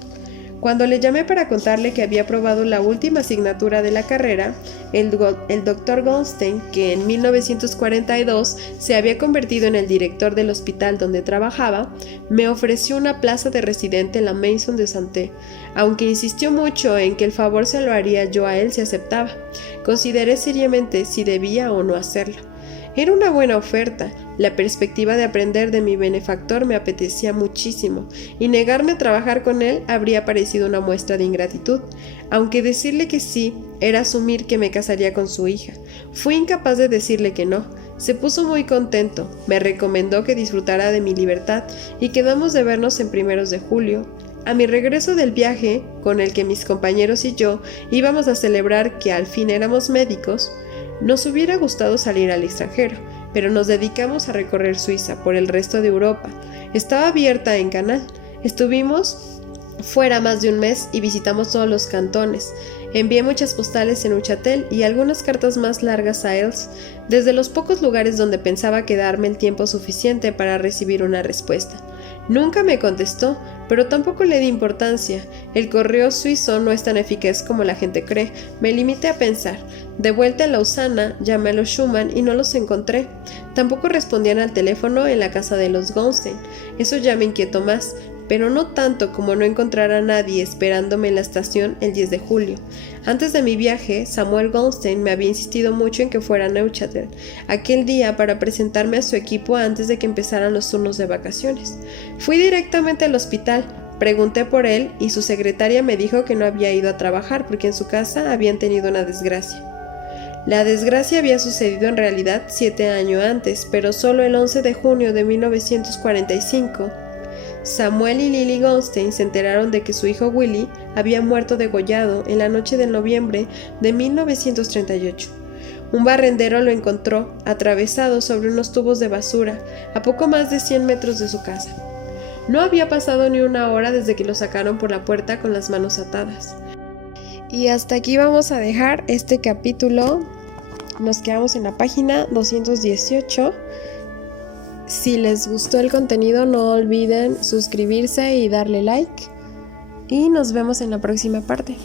Cuando le llamé para contarle que había aprobado la última asignatura de la carrera, el Dr. Goldstein, que en 1942 se había convertido en el director del hospital donde trabajaba, me ofreció una plaza de residente en la Maison de Santé, aunque insistió mucho en que el favor se lo haría yo a él si aceptaba. Consideré seriamente si debía o no hacerlo. Era una buena oferta. La perspectiva de aprender de mi benefactor me apetecía muchísimo, y negarme a trabajar con él habría parecido una muestra de ingratitud, aunque decirle que sí era asumir que me casaría con su hija. Fui incapaz de decirle que no. Se puso muy contento, me recomendó que disfrutara de mi libertad y quedamos de vernos en primeros de julio. A mi regreso del viaje, con el que mis compañeros y yo íbamos a celebrar que al fin éramos médicos, nos hubiera gustado salir al extranjero, pero nos dedicamos a recorrer Suiza por el resto de Europa. Estaba abierta en Canal. Estuvimos fuera más de un mes y visitamos todos los cantones. Envié muchas postales en Neuchâtel y algunas cartas más largas a Els, desde los pocos lugares donde pensaba quedarme el tiempo suficiente para recibir una respuesta. Nunca me contestó, pero tampoco le di importancia. El correo suizo no es tan eficaz como la gente cree. Me limité a pensar. De vuelta en Lausana, llamé a los Schumann y no los encontré. Tampoco respondían al teléfono en la casa de los Goldstein. Eso ya me inquietó más, pero no tanto como no encontrar a nadie esperándome en la estación el 10 de julio. Antes de mi viaje, Samuel Goldstein me había insistido mucho en que fuera a Neuchâtel aquel día para presentarme a su equipo antes de que empezaran los turnos de vacaciones. Fui directamente al hospital, pregunté por él y su secretaria me dijo que no había ido a trabajar porque en su casa habían tenido una desgracia. La desgracia había sucedido en realidad 7 años antes, pero solo el 11 de junio de 1945, Samuel y Lily Goldstein se enteraron de que su hijo Willy había muerto degollado en la noche de noviembre de 1938. Un barrendero lo encontró atravesado sobre unos tubos de basura a poco más de 100 metros de su casa. No había pasado ni una hora desde que lo sacaron por la puerta con las manos atadas. Y hasta aquí vamos a dejar este capítulo. Nos quedamos en la página 218. Si les gustó el contenido, no olviden suscribirse y darle like. y nos vemos en la próxima parte.